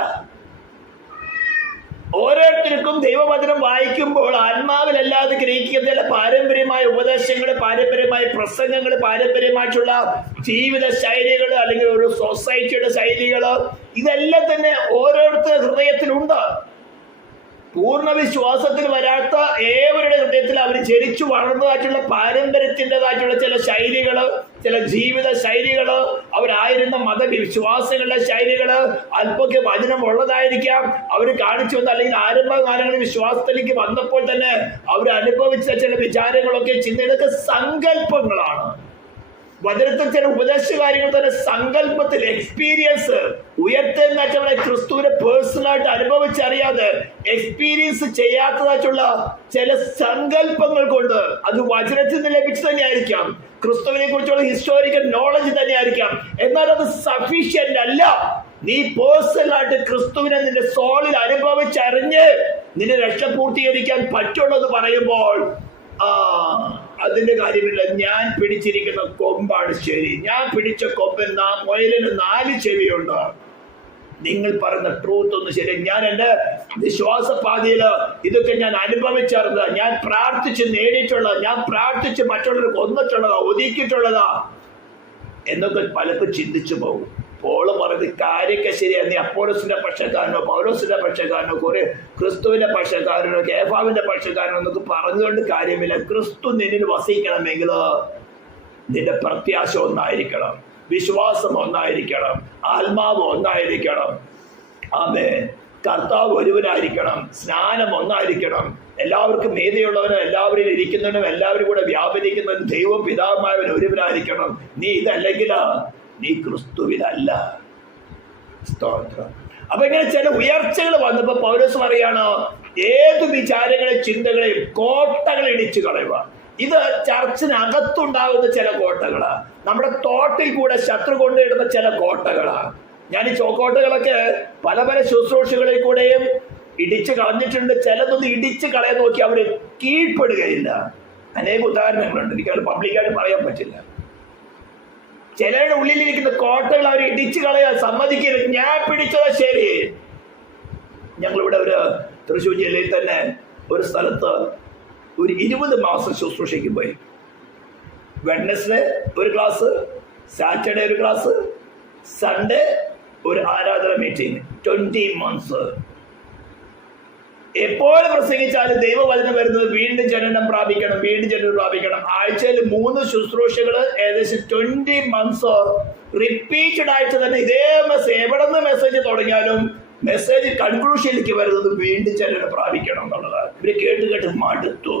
ഓരോരുത്തർക്കും ദൈവവചനം വായിക്കുമ്പോൾ ആത്മാവിലല്ലാതെ ഗ്രഹിക്കുന്ന പാരമ്പര്യമായ ഉപദേശങ്ങൾ, പാരമ്പര്യമായ പ്രസംഗങ്ങൾ, പാരമ്പര്യമായിട്ടുള്ള ജീവിത ശൈലികൾ, അല്ലെങ്കിൽ ഒരു സൊസൈറ്റിയുടെ ശൈലികൾ, ഇതെല്ലാം തന്നെ ഓരോരുത്തരുടെ ഹൃദയത്തിലുണ്ട്. പൂർണ്ണ വിശ്വാസത്തിൽ വരാത്ത ഏവരുടെ ഹൃദയത്തിൽ അവർ ജനിച്ചു വളർന്നതായിട്ടുള്ള പാരമ്പര്യത്തിൻ്റെതായിട്ടുള്ള ചില ശൈലികൾ, ചില ജീവിത ശൈലികൾ, അവരായിരുന്ന മതവിശ്വാസങ്ങളുടെ ശൈലികൾ, അല്പമൊക്കെ വചനം ഉള്ളതായിരിക്കാം. അവർ കാണിച്ചു വന്ന, അല്ലെങ്കിൽ ആരംഭകാലങ്ങളിൽ വിശ്വാസത്തിലേക്ക് വന്നപ്പോൾ തന്നെ അവർ അനുഭവിച്ച ചില വിചാരങ്ങളൊക്കെ, ചിന്തകളൊക്കെ സങ്കല്പങ്ങളാണ്. വചനത്തിൽ ചില ഉപദേശ കാര്യങ്ങൾ തന്നെ സങ്കല്പത്തിൽ, എക്സ്പീരിയൻസ്, ഉയർത്തെന്ന് ക്രിസ്തുവിനെ പേഴ്സണലായിട്ട് അനുഭവിച്ചറിയാതെ എക്സ്പീരിയൻസ് ചെയ്യാത്തതായിട്ടുള്ള ചില സങ്കല്പങ്ങൾ കൊണ്ട്, അത് വചനത്തിൽ നിന്ന് ലഭിച്ചു തന്നെയായിരിക്കാം, ക്രിസ്തുവിനെ കുറിച്ചുള്ള ഹിസ്റ്റോറിക്കൽ നോളജ് തന്നെയായിരിക്കാം. എന്നാൽ അത് സഫീഷ്യന്റ് അല്ല. നീ പേഴ്സണലായിട്ട് ക്രിസ്തുവിനെ നിന്റെ സോളിൽ അനുഭവിച്ചറിഞ്ഞ് നിന്നെ രക്ഷ പൂർത്തീകരിക്കാൻ പറ്റുള്ളൂ പറയുമ്പോൾ അതിന്റെ കാര്യമില്ല. ഞാൻ പിടിച്ചിരിക്കുന്ന കൊമ്പാണ് ശരി. ഞാൻ പിടിച്ച കൊമ്പിൽ മുയലിന് 4 ചെവിയുണ്ട്. നിങ്ങൾ പറയുന്ന ട്രൂത്ത് ഒന്ന് ശരി. ഞാൻ എൻ്റെ വിശ്വാസപാതയില് ഇതൊക്കെ ഞാൻ അനുഭവിച്ചറിഞ്ഞത്, ഞാൻ പ്രാർത്ഥിച്ച് നേടിയിട്ടുള്ളത്, ഞാൻ പ്രാർത്ഥിച്ച് മറ്റുള്ളവർ കൊന്നിട്ടുള്ളതാ, ഒതുക്കിയിട്ടുള്ളതാ എന്നൊക്കെ പലർക്കും ചിന്തിച്ചു പോകും. പോള് പറയുന്നത് കാര്യമൊക്കെ ശരിയാണ്. നീ അപ്പോലോസിന്റെ പക്ഷക്കാരനോ പൗലോസിന്റെ പക്ഷക്കാരനോ കുറെ ക്രിസ്തുവിന്റെ പക്ഷക്കാരനോ കേഫാവിന്റെ പക്ഷക്കാരനോ എന്നൊക്കെ പറഞ്ഞുകൊണ്ട് കാര്യമില്ല. ക്രിസ്തു നിന്നിൽ വസിക്കണമെങ്കിൽ നിന്റെ പ്രത്യാശ ഒന്നായിരിക്കണം, വിശ്വാസം ഒന്നായിരിക്കണം, ആത്മാവ് ഒന്നായിരിക്കണം. ആമേൻ. കർത്താവ് ഒരുവനായിരിക്കണം, സ്നാനം ഒന്നായിരിക്കണം, എല്ലാവർക്കും മേധയുള്ളവനും എല്ലാവരും ഇരിക്കുന്നവനും എല്ലാവരും കൂടെ വ്യാപരിക്കുന്നവനും ദൈവം പിതാവുമായവൻ ഒരുവനായിരിക്കണം. നീ ഇതല്ലെങ്കിൽ നീ ക്രിസ്തുവിനല്ല. സ്തോത്രം. അപ്പൊ ഇങ്ങനെ ചില ഉയർച്ചകൾ വന്നപ്പോ പൗലോസ് പറയാണ്, ഏത് വിചാരങ്ങളെയും ചിന്തകളെയും കോട്ടകൾ ഇടിച്ചു കളയുക. ഇത് ചർച്ചിനകത്തുണ്ടാകുന്ന ചില കോട്ടകളാ, നമ്മുടെ തോട്ടിൽ കൂടെ ശത്രു കൊണ്ടിടുന്ന ചില കോട്ടകളാ. ഞാൻ ഈ കോട്ടകളൊക്കെ പല പല ശുശ്രൂഷകളിൽ കൂടെയും ഇടിച്ചു കളഞ്ഞിട്ടുണ്ട്. ചിലതൊന്നും ഇടിച്ചു കളയാൻ നോക്കി അവര് കീഴ്പ്പെടുകയില്ല. അനേക ഉദാഹരണങ്ങളുണ്ട്, എനിക്കത് പബ്ലിക്കായിട്ട് പറയാൻ പറ്റില്ല. ചിലരുടെ ഉള്ളിലിരിക്കുന്ന കോട്ടകൾ അവർ ഇടിച്ചു കളയാൻ സമ്മതിക്കരുത്. ഞാൻ പിടിച്ചത് ശരി. ഞങ്ങളിവിടെ ഒരു തൃശ്ശൂർ ജില്ലയിൽ തന്നെ ഒരു സ്ഥലത്ത് ഒരു 20 മാസം ശുശ്രൂഷയ്ക്ക് പോയി. വെഡ്നസ്ഡേ ഒരു ക്ലാസ്, സാറ്റർഡേ ഒരു ക്ലാസ്, സൺഡേ ഒരു ആരാധന മീറ്റിംഗ്. 20 months. എപ്പോൾ പ്രസംഗിച്ചാലും ദൈവവചനം വരുന്നത് വീണ്ടും ജനനം പ്രാപിക്കണം, വീണ്ടും ജനനം പ്രാപിക്കണം. ആഴ്ചയിൽ 3 ശുശ്രൂഷകൾ, ഏകദേശം 20 months റിപ്പീറ്റഡ് ആയിട്ട് തന്നെ ഇതേ മെസ്സേജ്. എവിടെ നിന്ന് മെസ്സേജ് തുടങ്ങിയാലും മെസ്സേജ് കൺക്ലൂഷനിലേക്ക് വരുന്നത് വീണ്ടും ജനനം പ്രാപിക്കണം എന്നുള്ളതാണ്. ഇവര് കേട്ട് കേട്ട് മടുത്തു.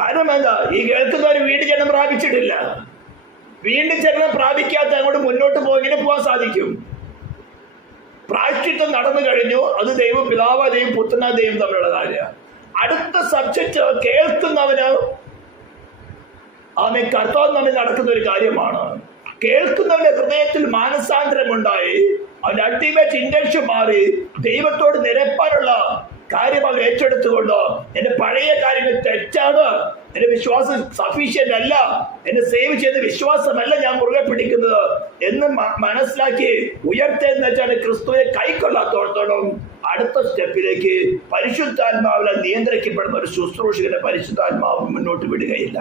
കാരണം എന്താ? ഈ കേൾക്കുന്നവർ വീണ്ടും ജനനം പ്രാപിച്ചിട്ടില്ല. വീണ്ടും ജനനം പ്രാപിക്കാത്ത അങ്ങോട്ട് മുന്നോട്ട് എങ്ങനെ പോകാൻ സാധിക്കും? പ്രായശ്ചിത്തം നടന്നു കഴിഞ്ഞു. അത് ദൈവം പിതാവ ദൈവം പുത്രന ദൈവം തമ്മിലുള്ള കാര്യമാണ്. അടുത്ത സബ്ജക്റ്റ് കേൾക്കുന്നവന് അവൻ കർത്താവ് തമ്മിൽ നടക്കുന്ന ഒരു കാര്യമാണ്. കേൾക്കുന്നവന്റെ ഹൃദയത്തിൽ മാനസാന്തരമുണ്ടായി, അവന്റെ അൾട്ടിമേറ്റ് ഇന്റൻഷൻ മാറി ദൈവത്തോട് നിരപ്പാനുള്ള കാര്യം അവൻ ഏറ്റെടുത്തുകൊണ്ട് എന്റെ പഴയ കാര്യങ്ങൾ തെറ്റാണ്, എന്റെ വിശ്വാസം സഫീഷ്യന്റ് അല്ല, എന്നെ സേവ് ചെയ്ത വിശ്വാസമല്ല ഞാൻ മുറുകെ പിടിക്കുന്നത് എന്ന് മനസ്സിലാക്കി ഉയർത്തെന്ന് വെച്ചാൽ ക്രിസ്തുവിനെ കൈക്കൊള്ളാത്തോടത്തോളം അടുത്ത സ്റ്റെപ്പിലേക്ക് പരിശുദ്ധാത്മാവിൽ നിയന്ത്രിക്കപ്പെടുന്ന ഒരു ശുശ്രൂഷകന്റെ പരിശുദ്ധാത്മാവ് മുന്നോട്ട് വിടുകയില്ല.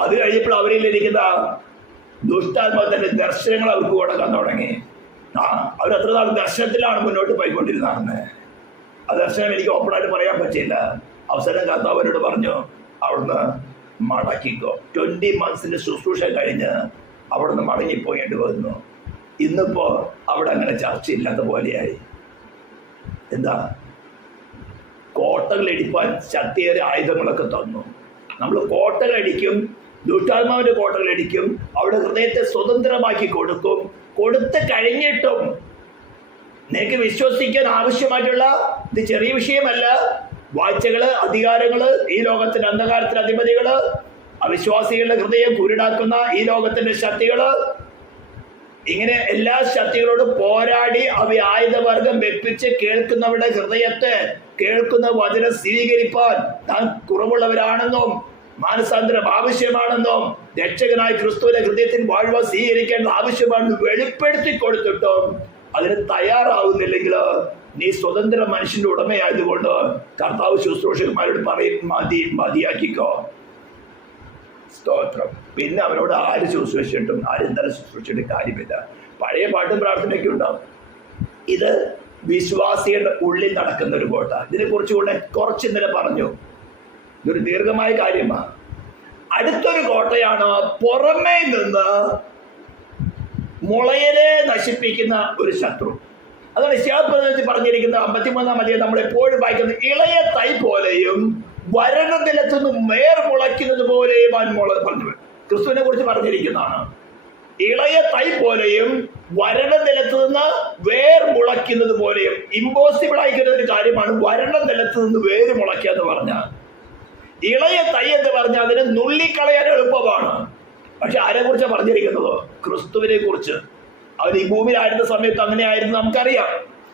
അത് കഴിഞ്ഞപ്പോൾ അവരിലിരിക്കുന്ന ദുഷ്ടാത്മാവിന്റെ ദർശനങ്ങൾ അവർക്ക് കൊടുക്കാൻ തുടങ്ങി. അവർ അത്ര നാൾ ദർശനത്തിലാണ് മുന്നോട്ട് പോയിക്കൊണ്ടിരുന്നത്. ആ ദർശനം എനിക്ക് ഓപ്പണായിട്ട് പറയാൻ പറ്റില്ല. അവസരം കാത്ത അവരോട് പറഞ്ഞു, അവിടുന്ന് മടക്കിക്കോ. 20 months ശുശ്രൂഷ കഴിഞ്ഞ് അവിടുന്ന് മടങ്ങിപ്പോയേണ്ടി വന്നു. ഇന്നിപ്പോ അവിടെ അങ്ങനെ ചർച്ചയില്ലാത്ത പോലെയായി. എന്താ? കോട്ടകൾ ഇടിപ്പാൻ ശക്തിയേറെ ആയുധങ്ങളൊക്കെ തന്നു. നമ്മൾ കോട്ടകൾ അടിക്കും, ദുഷ്ടാത്മാവിന്റെ കോട്ടകൾ അടിക്കും, അവിടെ ഹൃദയത്തെ സ്വതന്ത്രമാക്കി കൊടുക്കും. കൊടുത്തു കഴിഞ്ഞിട്ടും നിനക്ക് വിശ്വസിക്കാൻ ആവശ്യമായിട്ടുള്ള, ഇത് ചെറിയ വിഷയമല്ല, വാഴ്ചകള്, അധികാരങ്ങള്, ഈ ലോകത്തിന്റെ അന്ധകാരത്തിന്റെ അധിപതികള്, അവിശ്വാസികളുടെ ഹൃദയം കുരുടാക്കുന്ന ഈ ലോകത്തിന്റെ ശക്തികള്, ഇങ്ങനെ എല്ലാ ശക്തികളോടും പോരാടി അവ ആയുധവർഗം വെപ്പിച്ച് കേൾക്കുന്നവരുടെ ഹൃദയത്തെ കേൾക്കുന്ന വചനം സ്വീകരിപ്പാൻ താൻ കുറവുള്ളവരാണെന്നും മാനസാന്തരം ആവശ്യമാണെന്നും രക്ഷകനായ ക്രിസ്തുവിന്റെ ഹൃദയത്തിൽ വാഴ്വ സ്വീകരിക്കേണ്ട ആവശ്യമാണെന്ന് വെളിപ്പെടുത്തി കൊടുത്തിട്ടും അതിന് തയ്യാറാവുന്നില്ലെങ്കിൽ നീ സ്വതന്ത്ര മനുഷ്യന്റെ ഉടമയായതുകൊണ്ട് കർത്താവ് ശുശ്രൂഷകന്മാരോട് പറയും, മതിയാക്കിക്കോ. സ്തോത്രം. പിന്നെ അവരോട് ആര് ശുശ്രൂഷിച്ചിട്ടും ആരെന്തായാലും ശുശ്രൂഷിച്ചിട്ട് കാര്യമില്ല. പഴയ പാട്ടും പ്രാർത്ഥനയൊക്കെ ഉണ്ടാവും. ഇത് വിശ്വാസികളുടെ ഉള്ളിൽ നടക്കുന്ന ഒരു കോട്ട. ഇതിനെ കുറിച്ചുകൂടെ കുറച്ച് ഇന്നലെ പറഞ്ഞു. ഇതൊരു ദീർഘമായ കാര്യമാണ്. അടുത്തൊരു കോട്ടയാണ് പുറമേ നിന്ന് മുളയനെ നശിപ്പിക്കുന്ന ഒരു ശത്രു. അതാണ് യശയ്യാപ്രവചനത്തിൽ പറഞ്ഞിരിക്കുന്നത്. 53-ാം അധ്യായം നമ്മൾ എപ്പോഴും വായിക്കുന്നത്, ഇളയ തൈ പോലെയും വരണ്ട നിലത്തുനിന്ന് വേർ മുളയ്ക്കുന്നത് പോലെയും പറഞ്ഞു. ക്രിസ്തുവിനെ കുറിച്ച് പറഞ്ഞിരിക്കുന്നതാണ്. ഇളയ തൈ പോലെയും വരണ്ട നിലത്ത് നിന്ന് വേർ മുളയ്ക്കുന്നത് പോലെയും. ഇമ്പോസിബിൾ ആയിരിക്കുന്ന ഒരു കാര്യമാണ് വരണ്ട നിലത്ത് നിന്ന് വേര് മുളയ്ക്കുക എന്ന് പറഞ്ഞാൽ. ഇളയ തൈ എന്ന് പറഞ്ഞാൽ അതിനെ നുള്ളിക്കളയാൻ എളുപ്പമാണ്. പക്ഷെ ആരെ കുറിച്ചാണ് പറഞ്ഞിരിക്കുന്നത്? ക്രിസ്തുവിനെ കുറിച്ച്. അവൻ ഈ ഭൂമിയിലായിരുന്ന സമയത്ത് അങ്ങനെയായിരുന്നു നമുക്കറിയാം.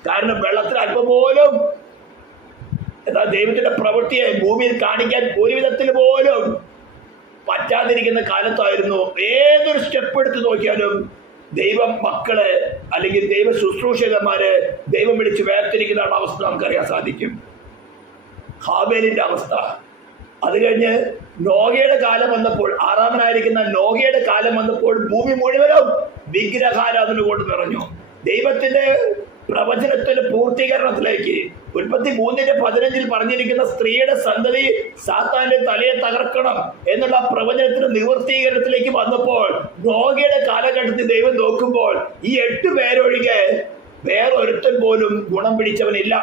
കാരണം വെള്ളത്തിൽ അല്പം പോലും എന്താ ദൈവത്തിന്റെ പ്രവൃത്തിയെ ഭൂമിയിൽ കാണിക്കാൻ ഒരു വിധത്തിൽ പോലും പറ്റാതിരിക്കുന്ന കാലത്തായിരുന്നു. ഏതൊരു സ്റ്റെപ്പ് എടുത്ത് നോക്കിയാലും ദൈവം മക്കളെ അല്ലെങ്കിൽ ദൈവ ശുശ്രൂഷകന്മാരെ ദൈവം വിളിച്ച് വേർതിരിക്കുന്ന അവസ്ഥ നമുക്കറിയാൻ സാധിക്കും. ഹാബേലിന്റെ അവസ്ഥ. അത് കഴിഞ്ഞ് നോഹയുടെ കാലം വന്നപ്പോൾ, ആറാമനായിരിക്കുന്ന നോഹയുടെ കാലം വന്നപ്പോൾ ഭൂമി മുഴുവനും വിഗ്രഹാരാധന കൊണ്ട് നിറഞ്ഞു. ദൈവത്തിന്റെ പ്രവചനത്തിന്റെ പൂർത്തീകരണത്തിലേക്ക് ഉൽപ്പത്തി 3:15 പറഞ്ഞിരിക്കുന്ന സ്ത്രീയുടെ സന്തതി സാത്താന്റെ തലയെ തകർക്കണം എന്നുള്ള പ്രവചനത്തിന്റെ നിവൃത്തീകരണത്തിലേക്ക് വന്നപ്പോൾ നോഹയുടെ കാലഘട്ടത്തിൽ ദൈവം നോക്കുമ്പോൾ ഈ 8 പേരൊഴികെ വേറൊരുത്തൻ പോലും ഗുണം പിടിച്ചവനില്ല.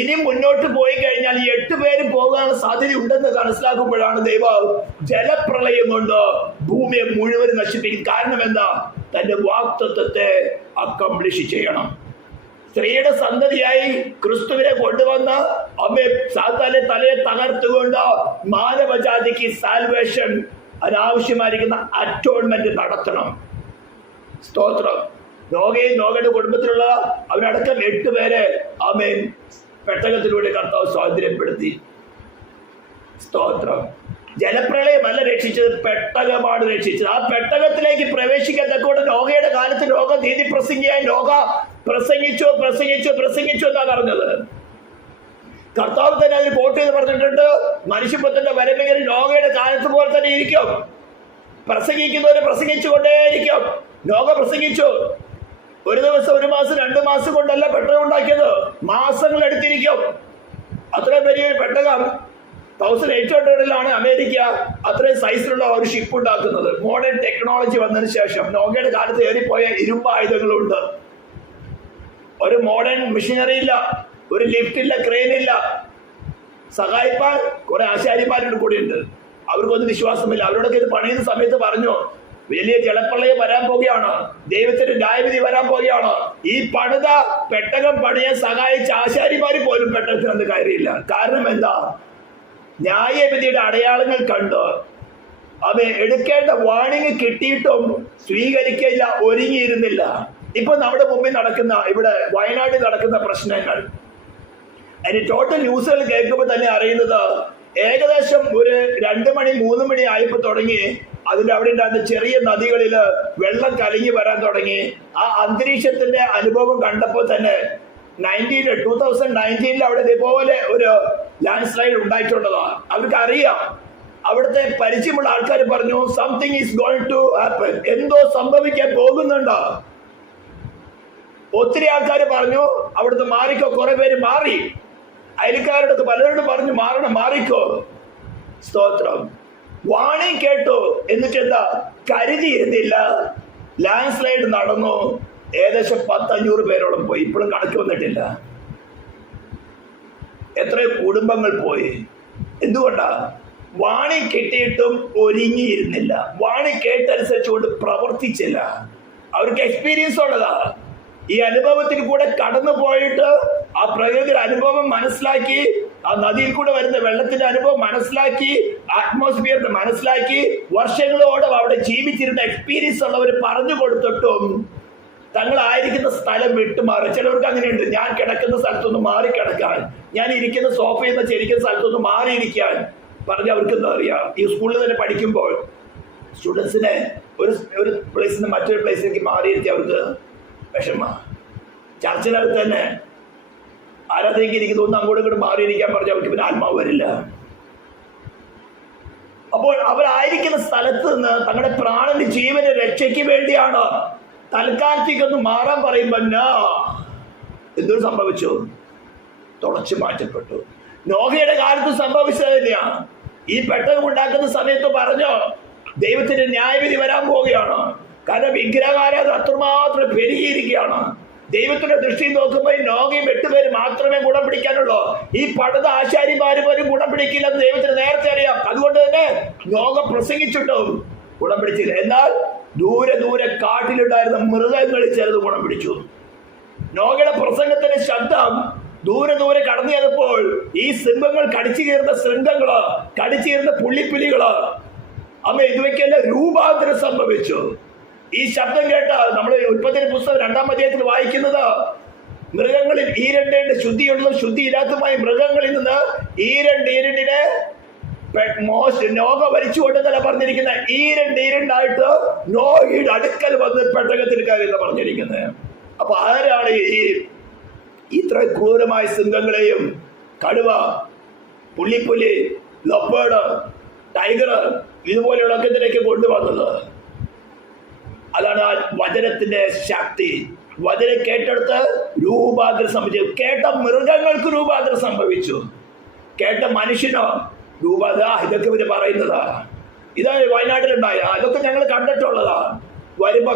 ഇനി മുന്നോട്ട് പോയി കഴിഞ്ഞാൽ ഈ 8 പേര് പോകാനുള്ള സാധ്യത ഉണ്ടെന്ന് മനസ്സിലാക്കുമ്പോഴാണ് ദൈവം ജലപ്രളയം കൊണ്ട് ഭൂമിയെ മുഴുവൻ നശിപ്പിക്കും. കാരണം എന്താ? തന്റെ വാഗ്ദത്തത്തെ അക്കംപ്ലിഷ് ചെയ്യണം. സ്ത്രീയുടെ സന്തതിയായി ക്രിസ്തുവിനെ കൊണ്ടുവന്ന അമ്മയെ സാത്താന്റെ തലയെ തകർത്തുകൊണ്ട് മാനവജാതിക്ക് സാൽവേഷൻ, അനാവശ്യമായിരിക്കുന്ന അറ്റോൺമെന്റ് നടത്തണം. സ്തോത്രം. നോഹയും നോഹയുടെ കുടുംബത്തിലുള്ള അവരടക്കം 8 പേരെ ആമേൻ പെട്ടകത്തിലൂടെ കർത്താവ് സ്വാതന്ത്ര്യപ്പെടുത്തി. സ്തോത്രം. ജലപ്രളയമല്ല രക്ഷിച്ചത്, പെട്ടകമാണ് രക്ഷിച്ചത്. ആ പെട്ടകത്തിലേക്ക് പ്രവേശിക്കാൻ തക്കോടെ നോഹയുടെ കാലത്ത് ലോക നീതി പ്രസംഗിയായി ലോക പ്രസംഗിച്ചു പ്രസംഗിച്ചു പ്രസംഗിച്ചു എന്നാ പറഞ്ഞത്. കർത്താവ് തന്നെ അതിന് കോട്ട് ചെയ്ത് പറഞ്ഞിട്ടുണ്ട്, മനുഷ്യപുത്രന്റെ വരവെങ്കിൽ നോഹയുടെ കാലത്ത് പോലെ തന്നെ ഇരിക്കും. പ്രസംഗിക്കുന്നവര് പ്രസംഗിച്ചുകൊണ്ടേയിരിക്കും. നോഹ പ്രസംഗിച്ചു. ഒരു ദിവസം, 1 മാസം, 2 മാസം കൊണ്ടല്ല പെട്ടകം ഉണ്ടാക്കിയത്, മാസങ്ങൾ എടുത്തിരിക്കും. അത്രയും വലിയൊരു പെട്ടകം 1800-ലാണ് അമേരിക്ക അത്രയും സൈസിലുള്ള ഒരു ഷിപ്പ് ഉണ്ടാക്കുന്നത്. മോഡേൺ ടെക്നോളജി വന്നതിന് ശേഷം നോഹയുടെ കാലത്ത് ഏറിപ്പോയ ഇരുമ്പ് ആയുധങ്ങളുണ്ട്. ഒരു മോഡേൺ മെഷീനറി ഇല്ല, ഒരു ലിഫ്റ്റ് ഇല്ല, ക്രെയിൻ ഇല്ല. സഹായിപ്പാൻ കുറെ ആശാരിമാരുടെ കൂടെ ഉണ്ട്. അവർക്കൊന്നും വിശ്വാസമില്ല. അവരോടൊക്കെ ഇത് പണിയുന്ന സമയത്ത് പറഞ്ഞു, വലിയ ജലപ്രളയം വരാൻ പോവുകയാണ്, ദൈവത്തിന്റെ ന്യായവിധി വരാൻ പോവുകയാണ്. ഈ പണിത പെട്ടകം പണിയാൻ സഹായിച്ച ആശാരിമാര് പോലും പെട്ടകത്തിനൊന്നും കയറിയില്ല. കാരണം എന്താ? ന്യായവിധിയുടെ അടയാളങ്ങൾ കണ്ട് അവ എടുക്കേണ്ട വാണിംഗ് കിട്ടിയിട്ടും സ്വീകരിക്കില്ല, ഒരുങ്ങിയിരുന്നില്ല. ഇപ്പൊ നമ്മുടെ മുമ്പിൽ നടക്കുന്ന, ഇവിടെ വയനാട്ടിൽ നടക്കുന്ന പ്രശ്നങ്ങൾ, അതിന് ടോട്ടൽ ന്യൂസുകൾ കേൾക്കുമ്പോൾ തന്നെ അറിയുന്നത് ഏകദേശം ഒരു 2 മണി 3 മണി ആയപ്പോൾ തുടങ്ങി അതിന്റെ അവിടെ ഉണ്ടാകുന്ന ചെറിയ നദികളിൽ വെള്ളം കലങ്ങി വരാൻ തുടങ്ങി. ആ അന്തരീക്ഷത്തിന്റെ അനുഭവം കണ്ടപ്പോൾ തന്നെ 2019 അവിടെ ഇതേപോലെ ഒരു ലാൻഡ് സ്ലൈഡ് ഉണ്ടായിട്ടുള്ളതാണ്. അവർക്ക് അറിയാം. അവിടുത്തെ പരിചയമുള്ള ആൾക്കാർ പറഞ്ഞു, something is going to happen, എന്തോ സംഭവിക്കാൻ പോകുന്നുണ്ട്. ഒത്തിരി ആൾക്കാർ പറഞ്ഞു അവിടുത്തെ മാറിക്കോ. കുറെ പേര് മാറി. അയൽക്കാരുടെ പലരോട് പറഞ്ഞു മാറണം, മാറിക്കോ. സ്തോത്രം. വാണിംഗ് കേട്ടു. എന്നിട്ട് എന്താ? കരുതിയിരുന്നില്ല. ലാൻഡ് സ്ലൈഡ് നടന്നു. ഏകദേശം 10-500 പേരോളം പോയി. ഇപ്പോഴും കണക്ക് വന്നിട്ടില്ല. എത്ര കുടുംബങ്ങൾ പോയി. എന്തുകൊണ്ടാ? വാണി കിട്ടിയിട്ടും ഒരുങ്ങിയിരുന്നില്ല. വാണി കേട്ടനുസരിച്ചുകൊണ്ട് പ്രവർത്തിച്ചില്ല. അവർക്ക് എക്സ്പീരിയൻസ് ഉള്ളതാ. ഈ അനുഭവത്തിൽ കൂടെ കടന്നു പോയിട്ട് ആ പ്രകൃതിയുടെ അനുഭവം മനസ്സിലാക്കി, ആ നദിയിൽ കൂടെ വരുന്ന വെള്ളത്തിന്റെ അനുഭവം മനസ്സിലാക്കി, അറ്റ്മോസ്ഫിയർ മനസ്സിലാക്കി, വർഷങ്ങളോളം അവിടെ ജീവിച്ചിരുന്ന എക്സ്പീരിയൻസ് ഉള്ളവർ പറഞ്ഞു കൊടുത്തിട്ടും തങ്ങളായിരിക്കുന്ന സ്ഥലം വിട്ടുമാറി. ചിലവർക്ക് അങ്ങനെയുണ്ട്, ഞാൻ കിടക്കുന്ന സ്ഥലത്തൊന്ന് മാറി കിടക്കാൻ, ഞാൻ ഇരിക്കുന്ന സോഫയിൽ നിന്ന് ചെരിക്കുന്ന സ്ഥലത്തൊന്ന് മാറിയിരിക്കാൻ പറഞ്ഞ് അവർക്ക് എന്താ അറിയാം. ഈ സ്കൂളിൽ തന്നെ പഠിക്കുമ്പോൾ സ്റ്റുഡൻസിനെ ഒരു പ്ലേസിൽ നിന്ന് മറ്റൊരു പ്ലേസിലേക്ക് മാറിയിരിക്കുക അവർക്ക് വിഷമ. ചർച്ചിനകത്ത് തന്നെ ആരാധനയ്ക്ക് ഇരിക്കുന്നു, ഒന്ന് അങ്ങോട്ടും ഇങ്ങോട്ട് മാറിയിരിക്കാൻ പറഞ്ഞ് അവർക്ക് പിന്നെ ആത്മാവ് വരില്ല. അപ്പോൾ അവരായിരിക്കുന്ന സ്ഥലത്ത് നിന്ന് തങ്ങളുടെ പ്രാണന്റെ ജീവന് രക്ഷയ്ക്ക് വേണ്ടിയാണ് തൽക്കാലത്തേക്കൊന്ന് മാറാൻ പറയുമ്പോൾ എന്തൊരു സംഭവിച്ചു? തുടച്ചു മാറ്റപ്പെട്ടു. നോഹയുടെ കാലത്ത് സംഭവിച്ചത് തന്നെയാണ്. ഈ പെട്ടകം ഉണ്ടാക്കുന്ന സമയത്ത് പറഞ്ഞു ദൈവത്തിന്റെ ന്യായവിധി വരാൻ പോവുകയാണ്. കാരണം വിഗ്രഹാരാധന അത്രമാത്രം പെരുകിയിരിക്കുകയാണ്. ദൈവത്തിന്റെ ദൃഷ്ടി നോക്കുമ്പോൾ നോഹയും 8 പേര് മാത്രമേ ഗുണം പിടിക്കാനുള്ളൂ. ഈ പണിത ആശാരിമാര് പോലും ഗുണം പിടിക്കില്ലെന്ന് ദൈവത്തിന് നേരത്തെ അറിയാം. അതുകൊണ്ട് തന്നെ നോഹ പ്രസംഗിച്ചിട്ടും ഗുണം പിടിച്ചില്ല. എന്നാൽ ദൂരെ ദൂരെ കാട്ടിലുണ്ടായിരുന്ന മൃഗങ്ങളിൽ ചിലത് ഗുണം പിടിച്ചു. നോഹയുടെ പ്രസംഗത്തിന്റെ ശബ്ദം ദൂരെ ദൂരെ കടന്നു ചെന്നപ്പോൾ ഈ സിംഹങ്ങൾ കടിച്ചു കയറുന്ന ശൃംഖങ്ങള്, കടിച്ചു കയറുന്ന പുള്ളിപ്പുലികള്, അമ്മ ഇതുവയ്ക്കെല്ലാം രൂപാന്തരം സംഭവിച്ചു. ഈ ശബ്ദം കേട്ട നമ്മൾ ഉൽപ്പത്തി പുസ്തകം 2-ാം അധ്യായത്തിൽ വായിക്കുന്നത്, മൃഗങ്ങളിൽ ഈരണ്ടേണ്ട ശുദ്ധിയുള്ളതും ശുദ്ധിയില്ലാത്തതുമായ മൃഗങ്ങളിൽ നിന്ന് ഈരണ്ടിനെ നോഹ വലിച്ചുകൊണ്ടെന്നല്ല പറഞ്ഞിരിക്കുന്നത്, ഈരണ്ടായിട്ട് നോഹയുടെ അടുക്കൽ വന്ന് പെട്ടകത്തിൽ കയറിയെന്ന് പറഞ്ഞിരിക്കുന്നത്. അപ്പൊ ആരാണ് ഇത്ര ക്രൂരമായ സിംഹങ്ങളെയും കടുവ, പുള്ളിപ്പുലി, ലപ്പേഡ്, ടൈഗർ ഇതുപോലെയുള്ളതൊക്കെ ഇതിലേക്ക് കൊണ്ടുവന്നത്? അതാണ് ആ വചനത്തിന്റെ ശക്തി. വചനം കേട്ടെടുത്ത് രൂപാന്തരം സംഭവിച്ചു. കേട്ട മൃഗങ്ങൾക്ക് രൂപാന്തരം സംഭവിച്ചു, കേട്ട മനുഷ്യനോ ഇതൊക്കെ ഇവര് പറയുന്നതാ. ഇതാ വയനാട്ടിലുണ്ടായ, അതൊക്കെ ഞങ്ങൾ കണ്ടിട്ടുള്ളതാ. വരുമ്പോ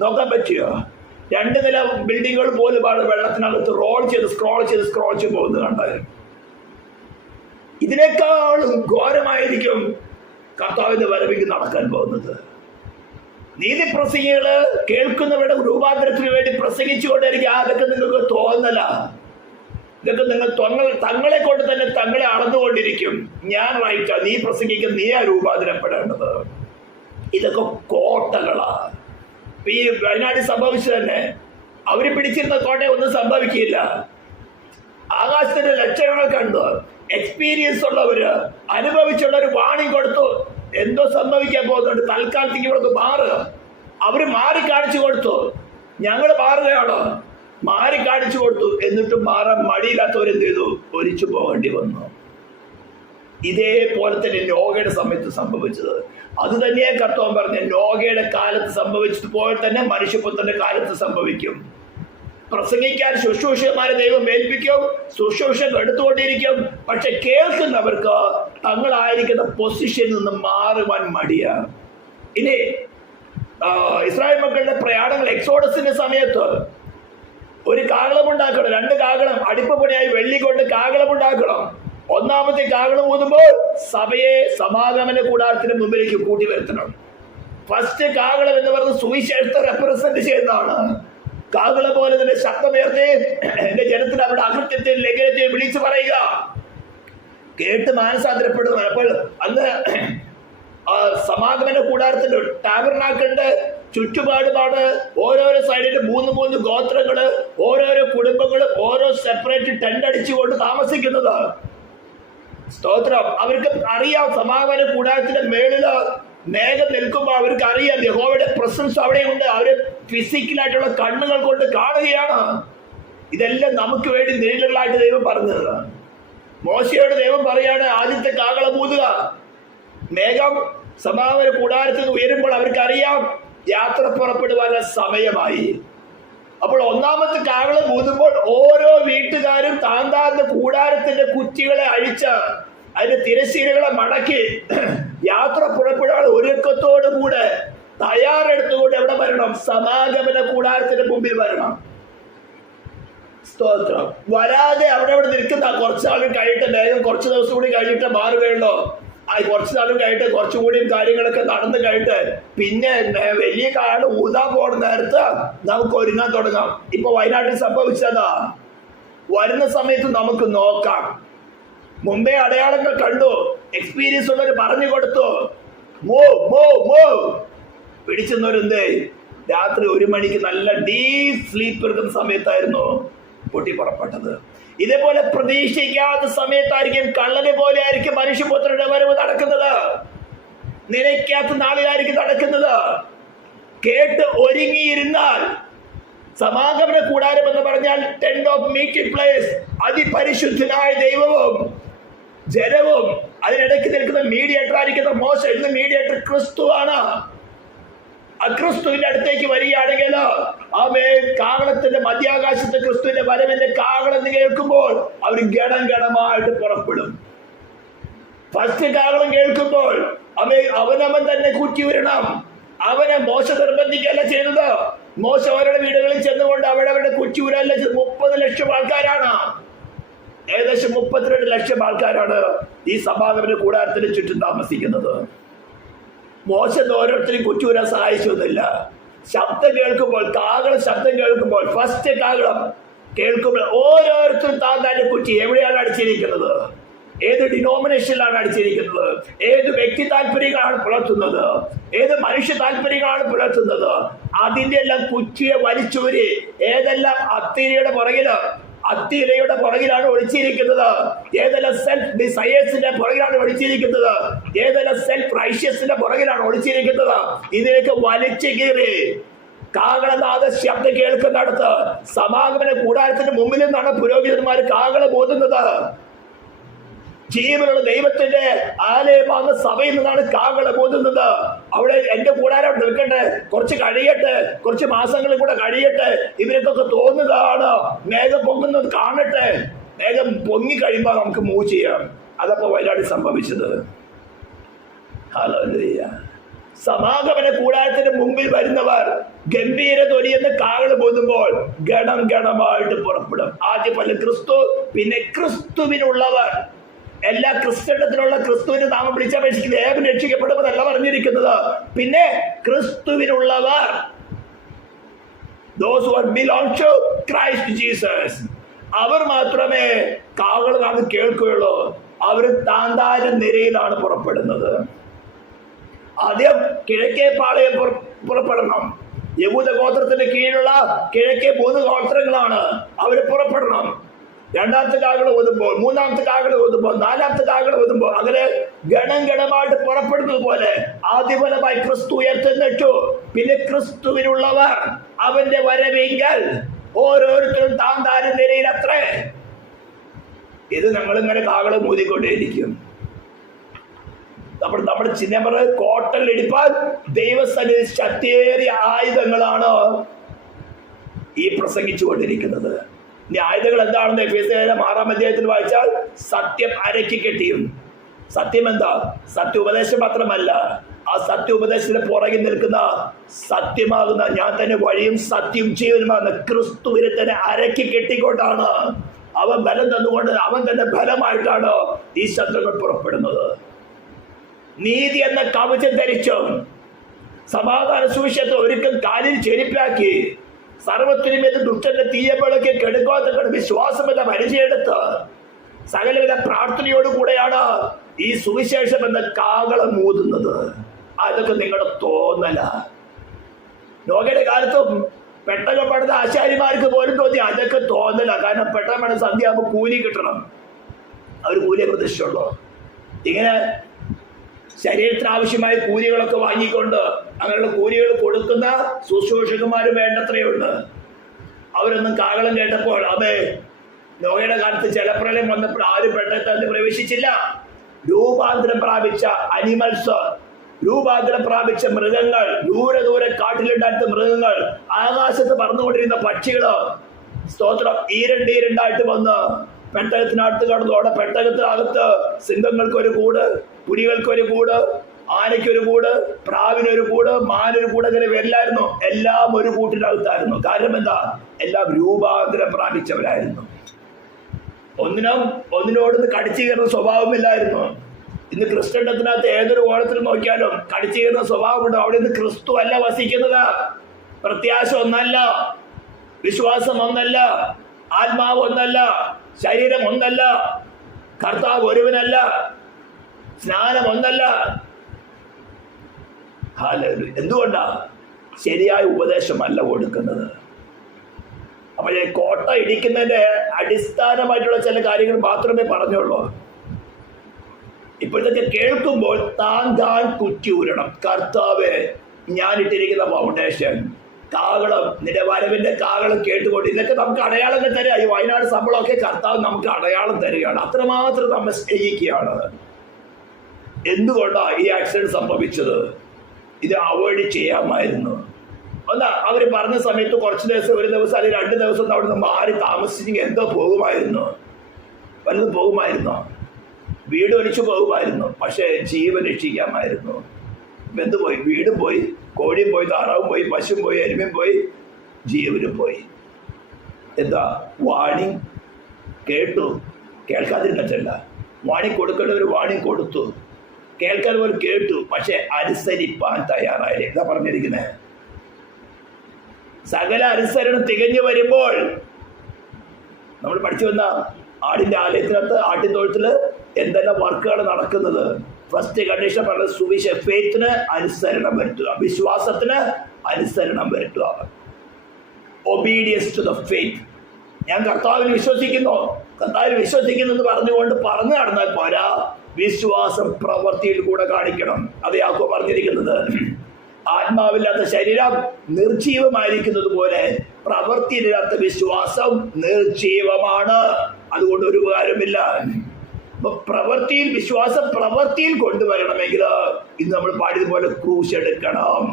നോക്കാൻ പറ്റിയോ? 2 നില ബിൽഡിങ്ങുകൾ പോലും വെള്ളത്തിനകത്ത് സ്ക്രോൾ ചെയ്ത് പോകുന്നത് കണ്ടായിരുന്നു. ഇതിനേക്കാളും ഘോരമായിരിക്കും കർത്താവിന്റെ വരവിക്ക് നടക്കാൻ പോകുന്നത്. നീതി പ്രസംഗികള് കേൾക്കുന്നവരുടെ രൂപാന്തരത്തിന് വേണ്ടി പ്രസംഗിച്ചുകൊണ്ടിരിക്കുക. അതൊക്കെ നിങ്ങൾക്ക് തോന്നല. ഇതൊക്കെ തങ്ങളെ കൊണ്ട് തന്നെ തങ്ങളെ അളന്നുകൊണ്ടിരിക്കും. ഞാൻ റൈറ്റാ, നീ പ്രസംഗിക്കുന്ന നീയാ രൂപാന്തരപ്പെടേണ്ടത്. ഇതൊക്കെ കോട്ടകളാ. ഈ വയനാട്ടിൽ സംഭവിച്ചു തന്നെ. അവര് പിടിച്ചിരുന്ന കോട്ടയെ ഒന്നും സംഭവിക്കില്ല. ആകാശത്തിന്റെ ലക്ഷണങ്ങൾ കണ്ടു, എക്സ്പീരിയൻസ് ഉള്ളവര്, അനുഭവിച്ചുള്ളവര് വാണിംഗ് കൊടുത്തു. എന്തോ സംഭവിക്കാൻ പോകുന്നുണ്ട്, തൽക്കാലത്തേക്ക് ഇവിടെ മാറുക. അവര് മാറി കാണിച്ചു കൊടുത്തു. ഞങ്ങൾ മാറുകയാണോ? മാറി കാണിച്ചു കൊടുത്തു. എന്നിട്ടും മാറാൻ മടിയില്ലാത്തവരെന്ത് ചെയ്തു? ഒരിച്ചു പോകേണ്ടി വന്നു. ഇതേപോലെ തന്നെ നോഹയുടെ സമയത്ത് സംഭവിച്ചത്. അത് തന്നെയാ കർത്താവ് പറഞ്ഞ, നോഹയുടെ കാലത്ത് സംഭവിച്ചതുപോലെ തന്നെ മനുഷ്യപുത്രന്റെ കാലത്ത് സംഭവിക്കും. പ്രസംഗിക്കാൻ ശുശ്രൂഷകന്മാരെ ദൈവം ഏൽപ്പിക്കും, ശുശ്രൂഷകൾ എടുത്തുകൊണ്ടിരിക്കും. പക്ഷെ കേൾക്കുന്നവർക്ക് തങ്ങളായിരിക്കുന്ന പൊസിഷനിൽ നിന്ന് മാറുവാൻ മടിയാണ്. ഇനി ഇസ്രായേൽ മക്കളുടെ പ്രയാണങ്ങൾ, എക്സോഡസിന്റെ സമയത്ത് ഒരു കാഹളം ഉണ്ടാക്കണം. 2 കാഹളം അടിപ്പ് പണിയായി വെള്ളി കൊണ്ട് കാഹളം ഉണ്ടാക്കണം. 1ാമത്തെ കാഹളം ഊതുമ്പോൾ സഭയെ സമാഗമന കൂടാരത്തിന് മുമ്പിലേക്ക് കൂട്ടി വരുത്തണം. ഫസ്റ്റ് കാഹളം എന്ന് പറയുന്നത് സുവിശേഷത്തെ റെപ്രസെന്റ് ചെയ്യുന്നതാണ്. കാഹളം പോലെ തന്നെ ശബ്ദമുയർത്തി എന്റെ ജനത്തിന് അവരുടെ അകൃത്യത്തെ ലംഘനത്തെ വിളിച്ചു പറയുക, കേട്ട് മാനസാന്തരപ്പെടുന്നു. അപ്പോൾ അന്ന് സമാഗമന കൂടാരത്തിന്റെ ടാബർനാക്കിളിന്റെ ചുറ്റുപാടുമാണ് ഓരോരോ സൈഡിന്റെ 3 ഗോത്രങ്ങള്, ഓരോരോ കുടുംബങ്ങള് ഓരോ സെപ്പറേറ്റ് ടെന്റ് അടിച്ചുകൊണ്ട് താമസിക്കുന്നത്. സ്തോത്രം. അവർക്ക് അറിയാം, സമാഗമന കൂടാരത്തിന്റെ മേളില് മേഘം നിൽക്കുമ്പോൾ അവർക്ക് അറിയാം യഹോവയുടെ പ്രസൻസ് അവിടെയുണ്ട്. അവര് ഫിസിക്കലായിട്ടുള്ള കണ്ണുകൾ കൊണ്ട് കാണുകയാണ്. ഇതെല്ലാം നമുക്ക് വേണ്ടി നിഴലുകളായിട്ട് ദൈവം പറഞ്ഞത്. മോശയോട് ദൈവം പറയാണ്, ആദ്യത്തെ കാഹളം ഊതുക. മേഘം സമാഗമന കൂടാരത്തിൽ നിന്ന് ഉയരുമ്പോൾ അവർക്കറിയാം യാത്ര പുറപ്പെടുവാനുള്ള സമയമായി. അപ്പോൾ 1ാമത്തെ കാഹളം ഊതുമ്പോൾ ഓരോ വീട്ടുകാരും താന്താന്റെ കൂടാരത്തിന്റെ കുറ്റികളെ അഴിച്ച് അതിന്റെ തിരശ്ശീലകളെ മടക്കി യാത്ര പുറപ്പെടാൻ ഒരുക്കത്തോടുകൂടെ തയ്യാറെടുത്തുകൊണ്ട് എവിടെ വരണം? സമാഗമന കൂടാരത്തിന്റെ മുമ്പിൽ വരണം. സ്തോത്രം. വരാതെ അവിടെ നിൽക്കുന്ന കുറച്ചാളും കഴിഞ്ഞിട്ട് വേഗം കുറച്ച് ദിവസം കൂടി കഴിഞ്ഞിട്ട് മാറുകയുള്ളൂ. കുറച്ച് നാളും കഴിഞ്ഞിട്ട് കുറച്ചുകൂടിയും കാര്യങ്ങളൊക്കെ നടന്നു കഴിഞ്ഞിട്ട് പിന്നെ വലിയ കാലം ഊതാൻ പോണ നേരത്ത് നമുക്ക് ഒരുങ്ങാൻ തുടങ്ങാം. ഇപ്പൊ വയനാട്ടിൽ സംഭവിച്ചതാ. വരുന്ന സമയത്ത് നമുക്ക് നോക്കാം. മുമ്പേ അടയാളങ്ങൾ കണ്ടു, എക്സ്പീരിയൻസ് ഉള്ളവർ പറഞ്ഞു കൊടുത്തു. പിടിച്ചെന്നവരെന്തേ രാത്രി 1 മണിക്ക് നല്ല ഡീപ് സ്ലീപ്പ് എടുക്കുന്ന സമയത്തായിരുന്നു പൊട്ടി പുറപ്പെട്ടത്. ഇതേപോലെ പ്രതീക്ഷിക്കാത്ത സമയത്തായിരിക്കും, കള്ളനെ പോലെ ആയിരിക്കും മനുഷ്യപുത്രന്റെ വരവ് നടക്കുന്നത്. നിലയ്ക്കാത്ത നാളിലായിരിക്കും നടക്കുന്നത്. കേട്ട് ഒരുങ്ങിയിരുന്നാൽ സമാഗമന കൂടാരം എന്ന് പറഞ്ഞാൽ ടെന്റ് ഓഫ് മീറ്റിംഗ് പ്ലേസ്, അതിപരിശുദ്ധനായ ദൈവവും ജനവും അതിനിടയ്ക്ക് നിൽക്കുന്ന മീഡിയേറ്റർ ആയിരിക്കുന്ന മോശ. ഇന്ന് മീഡിയേറ്റർ ക്രിസ്തുവാണ്. ക്രിസ്തുവിന്റെ അടുത്തേക്ക് വരികയാണെങ്കിൽ കാഹളത്തിന്റെ മധ്യാകാശത്ത് ക്രിസ്തുവിന്റെ വരവിന്റെ കാഹളം കേൾക്കുമ്പോൾ അവർ ഗണമായിട്ട് പുറപ്പെടും. ഫസ്റ്റ് കാഹളം കേൾക്കുമ്പോൾ അവനവൻ തന്നെ കുറ്റി വരണം. അവനെ മോശ നിർബന്ധിക്കല്ല ചെയ്തത്. മോശ അവരുടെ വീടുകളിൽ ചെന്നുകൊണ്ട് അവരവരുടെ കുറ്റി ഊരല്ല. 30 ലക്ഷം ആൾക്കാരാണ്, ഏകദേശം 32 ലക്ഷം ആൾക്കാരാണ് ഈ സമാഗമന കൂടാരത്തിന് ചുറ്റും താമസിക്കുന്നത്. മോശ ഓരോരുത്തരും കുറ്റൂരാൻ സഹായിച്ചൊന്നുമില്ല. ശബ്ദം കേൾക്കുമ്പോൾ, കാഹളം ശബ്ദം കേൾക്കുമ്പോൾ, ഫസ്റ്റ് കാഹളം കേൾക്കുമ്പോൾ ഓരോരുത്തരും താന്താന്റെ കുറ്റി എവിടെയാണ് അടിച്ചിരിക്കുന്നത്? ഏത് ഡിനോമിനേഷനിലാണ് അടിച്ചിരിക്കുന്നത്? ഏത് വ്യക്തി താല്പര്യങ്ങളാണ് പുലർത്തുന്നത്? ഏത് മനുഷ്യ താല്പര്യങ്ങളാണ് പുലർത്തുന്നത്? അതിന്റെ എല്ലാം കുറ്റിയെ വലിച്ചൂരി ഏതെല്ലാം അത്തിരിയുടെ പുറകില് അത്തിയിലയുടെ പുറകിലാണ് ഒളിച്ചിരിക്കുന്നത്. ഏതെല്ലാം സെൽഫ് ഡിസയേഴ്സിന്റെ പുറകിലാണ് ഒളിച്ചിരിക്കുന്നത്. ഏതെല്ലാം സെൽഫ് റൈഷ്യസിന്റെ പുറകിലാണ് ഒളിച്ചിരിക്കുന്നത്. ഇതിലേക്ക് വലിച്ചു കീറി കാകളനാഥ ശബ്ദം കേൾക്കുന്നിടത്ത് സമാഗമന കൂടാരത്തിന് മുമ്പിൽ നിന്നാണ് പുരോഹിതന്മാർ കാകള ബോധുന്നത്. ജീവനുള്ള ദൈവത്തിന്റെ ആലയമാകുന്ന സഭയിൽ നിന്നാണ് കാകള ബോധുന്നത്. അവിടെ എന്റെ കൂടാരം നിൽക്കട്ടെ, കുറച്ച് കഴിയട്ടെ, കുറച്ച് മാസങ്ങളിൽ കൂടെ കഴിയട്ടെ, ഇവരൊക്കെ തോന്നുന്നതാണ് മേഘം പൊങ്ങുന്നത് കാണട്ടെ. മേഘം പൊങ്ങി കഴിയുമ്പോൾ നമുക്ക് മൂവ് ചെയ്യാം. അതപ്പോ വയനാട് സംഭവിച്ചത്. ഹല്ലേലൂയ. സമാഗമന കൂടാരത്തിന്റെ മുമ്പിൽ വരുന്നവർ ഗംഭീര ധ്വനിയെന്ന് കാകള് പോതുമ്പോൾ ഗണം ഗണമായിട്ട് പുറപ്പെടും. ആദ്യം പോലെ ക്രിസ്തു, പിന്നെ ക്രിസ്തുവിനുള്ളവർ. എല്ലാ ക്രിസ്ത്യത്തിലുള്ള ക്രിസ്തുവിന്റെ നാമം വിളിച്ചപേക്ഷിക്കുന്ന ഏവൻ രക്ഷിക്കപ്പെടുമെന്നല്ല പറഞ്ഞിരിക്കുന്നത്. പിന്നെ ക്രിസ്തുവിനുള്ളവർ, those who belong to Christ Jesus, അവർ മാത്രമേ കാകള് നാം കേൾക്കുകയുള്ളൂ. അവർ താന്താര നിരയിലാണ് പുറപ്പെടുന്നത്. ആദ്യം കിഴക്കേ പാളയം പുറപ്പെടണം. യഹൂദ ഗോത്രത്തിന്റെ കീഴിലുള്ള കിഴക്കേ 3 ഗോത്രങ്ങളാണ്. അവര് പുറപ്പെടണം. രണ്ടാമത്തെ കാകള് ഓതുമ്പോൾ, മൂന്നാമത്തെ കാകള് ഓതുമ്പോൾ, നാലാമത്തെ കാകള് ഓതുമ്പോൾ അങ്ങനെ ഗണം ഗണമായിട്ട് പുറപ്പെടുന്നത് പോലെ ആദ്യഫലമായി ക്രിസ്തു ഉയർത്തുന്നിട്ടു. പിന്നെ ക്രിസ്തുവിനുള്ളവർ അവന്റെ വരവെങ്കിൽ ഓരോരുത്തരും താന്താര നിരയിൽ അത്രേ. ഇത് ഞങ്ങളിങ്ങനെ കാകള് മൂതിക്കൊണ്ടേയിരിക്കും. നമ്മുടെ ചിഹ്നം പറഞ്ഞത് കോട്ടലിടിപ്പാൻ ദൈവസന്നിധി ശക്തിയേറിയ ആയുധങ്ങളാണ് ഈ പ്രസംഗിച്ചു കൊണ്ടിരിക്കുന്നത്. ഇനി ആയുധങ്ങൾ എന്താണെന്ന് എഫേസ്യരുടെ 6-ാം അധ്യായത്തിൽ വായിച്ചാൽ സത്യം അരക്കി കെട്ടിയും. സത്യം എന്താ? സത്യ ഉപദേശം മാത്രമല്ല, ആ സത്യ ഉപദേശത്തിന് പുറകിൽ നിൽക്കുന്ന സത്യമാകുന്ന ഞാൻ തന്നെ വഴിയും സത്യം ജീവനുമാകുന്ന ക്രിസ്തുവിനെ തന്നെ അരക്കി കെട്ടിക്കൊണ്ടാണ്, അവൻ ബലം തന്നുകൊണ്ട് അവൻ തന്നെ ബലമായിട്ടാണ് ഈ ശബ്ദങ്ങൾ പുറപ്പെടുന്നത്. നീതി എന്ന കവചം ധരിച്ചും സമാധാന സുവിശേഷത്തെ ഒരിക്കൽ കാലിൽ ചെരിപ്പാക്കി സർവത്തിനുമേത് ദുഷ്ടന്റെ തീയപ്പളൊക്കെ കെടുക്കാത്ത വിശ്വാസം എന്ന പരിചയെടുത്ത് സകലവിധ പ്രാർത്ഥനയോടുകൂടെയാണ് ഈ സുവിശേഷം എന്ന കാകളം മൂതുന്നത്. അതൊക്കെ നിങ്ങളുടെ തോന്നല. നോകയുടെ കാലത്തും പെട്ടകപ്പെടുന്ന ആശാരിമാർക്ക് പോലും തോന്നി അതൊക്കെ തോന്നല. കാരണം പെട്ടകപ്പെടുന്ന സന്ധ്യ ആകുമ്പോൾ കൂലി കിട്ടണം. അവർ കൂലിയെ പ്രതീക്ഷിച്ചുള്ളൂ. ഇങ്ങനെ ശരീരത്തിന് ആവശ്യമായ കൂലികളൊക്കെ വാങ്ങിക്കൊണ്ട് അങ്ങനെയുള്ള കൂലികൾ കൊടുക്കുന്ന ശുശ്രൂഷകന്മാരും വേണ്ടത്രയുണ്ട്. അവരൊന്നും കാകളം കേട്ടപ്പോൾ അതെ നോഹയുടെ കാലത്ത് ജലപ്രളയം വന്നപ്പോൾ ആരും പെട്ടകത്തിൽ പ്രവേശിച്ചില്ല. രൂപാന്തരം പ്രാപിച്ച അനിമൽസ്, രൂപാന്തരം പ്രാപിച്ച മൃഗങ്ങൾ, ദൂരെ ദൂരെ കാട്ടിലുണ്ടായിരുന്ന മൃഗങ്ങൾ, ആകാശത്ത് പറന്നുകൊണ്ടിരുന്ന പക്ഷികള്, സ്തോത്രം, ഈരണ്ടായിട്ട് വന്ന് പെട്ടകത്തിനകത്ത് കടന്നു. അവിടെ പെട്ടകത്തിനകത്ത് സിംഹങ്ങൾക്കൊരു കൂട്, പുലികൾക്കൊരു കൂട്, ആനയ്ക്കൊരു കൂട്, പ്രാവിനൊരു കൂട്, മാനൊരു കൂട്, അങ്ങനെ വരില്ലായിരുന്നു. എല്ലാം ഒരു കൂട്ടിനകത്തായിരുന്നു. കാരണം എന്താ? എല്ലാം രൂപാന്തരം പ്രാപിച്ചവരായിരുന്നു. ഒന്നിനോടൊന്ന് കടിച്ചു കയറുന്ന സ്വഭാവമില്ലായിരുന്നു. ഇന്ന് ക്രിസ്ത്യനത്തിനകത്ത് ഏതൊരു ഓളത്തിൽ നോക്കിയാലും കടിച്ചു കയറുന്ന സ്വഭാവമുണ്ട്. അവിടെ നിന്ന് ക്രിസ്തു അല്ല വസിക്കുന്നത്. പ്രത്യാശ ഒന്നല്ല, വിശ്വാസം ഒന്നല്ല, ആത്മാവ് ഒന്നല്ല, ശരീരം ഒന്നല്ല, കർത്താവ് ഒരുവനല്ല, സ്നാനം ഒന്നല്ല. എന്തുകൊണ്ടാ? ശരിയായ ഉപദേശമല്ല കൊടുക്കുന്നത്. അപ്പോൾ കോട്ട ഇടിക്കുന്നതിന്റെ അടിസ്ഥാനമായിട്ടുള്ള ചില കാര്യങ്ങൾ മാത്രമേ പറഞ്ഞുള്ളൂ. ഇപ്പോഴത്തെ കേൾക്കുമ്പോൾ താൻ കുറ്റിയൂരണം. കർത്താവേ, ഞാനിട്ടിരിക്കുന്ന ഫൗണ്ടേഷൻ, കാകളം, നിന്റെ വരവിന്റെ കാകളം കേട്ടുകൊണ്ട് ഇതൊക്കെ നമുക്ക് അടയാളങ്ങൾ തരിക. ഈ വയനാട് സംഭവമൊക്കെ കർത്താവ് നമുക്ക് അടയാളം തരികയാണ്. അത്രമാത്രം നമ്മെ സ്നേഹിക്കുകയാണ്. എന്തുകൊണ്ടാണ് ഈ ആക്സിഡന്റ് സംഭവിച്ചത്? ഇത് അവോയ്ഡ് ചെയ്യാമായിരുന്നു. അല്ല, അവർ പറഞ്ഞ സമയത്ത് കുറച്ച് ദിവസം, ഒരു ദിവസം അല്ലെങ്കിൽ 2 ദിവസം അവിടെ നിന്ന് മാറി താമസിച്ചെങ്കിൽ എന്തോ പോകുമായിരുന്നു, വല്ലതും പോകുമായിരുന്നോ? വീട് ഒലിച്ചു പോകുമായിരുന്നു. പക്ഷേ ജീവൻ രക്ഷിക്കാമായിരുന്നു. എന്ത് പോയി? വീടും പോയി, കോഴിയും പോയി, താറാവും പോയി, പശുവും പോയി, എരുമയും പോയി, ജീവനും പോയി. എന്താ? വാണിംഗ് കേട്ടു, കേൾക്കാതിരുന്നിട്ടല്ല. വാണിംഗ് കൊടുക്കേണ്ടവർ വാണിംഗ് കൊടുത്തു, കേൾക്കാൻ പോലും കേട്ടു, പക്ഷെ അനുസരിപ്പാൻ തയ്യാറായില്ല. എന്താ പറഞ്ഞിരിക്കുന്നത്? സകല അനുസരണം തികഞ്ഞു വരുമ്പോൾ നമ്മൾ പഠിച്ചു വന്ന ആടിന്റെ ആലയത്തിനകത്ത്, ആട്ടിൻ തൊഴുത്തില് എന്തെല്ലാം വർക്കുകൾ നടക്കുന്നത്. ഫസ്റ്റ് കണ്ടീഷൻ പറഞ്ഞത് സുവിശേഷ ഫെയ്ത്തിന് അനുസരണം വരുത്തുക, വിശ്വാസത്തിന് അനുസരണം വരുത്തുക. Obedience to the faith. ഞാൻ കർത്താവിൽ വിശ്വസിക്കുന്നു, കർത്താവിൽ വിശ്വസിക്കുന്നു എന്ന് പറഞ്ഞുകൊണ്ട് പറഞ്ഞു നടന്നാൽ പോരാ, വിശ്വാസം പ്രവൃത്തിയിൽ കൂടെ കാണിക്കണം. അത് യാക്കോബ് പറഞ്ഞിരിക്കുന്നത്. ആത്മാവില്ലാത്ത ശരീരം നിർജീവമായിരിക്കുന്നത് പോലെ പ്രവൃത്തിയില്ലാത്ത വിശ്വാസം നിർജീവമാണ്. അതുകൊണ്ട് ഒരു ഉപകാരമില്ല. അപ്പൊ പ്രവൃത്തിയിൽ, വിശ്വാസം പ്രവൃത്തിയിൽ കൊണ്ടുവരണമെങ്കിൽ ഇന്ന് നമ്മൾ പാടിയതുപോലെ ക്രൂശ് എടുക്കണം,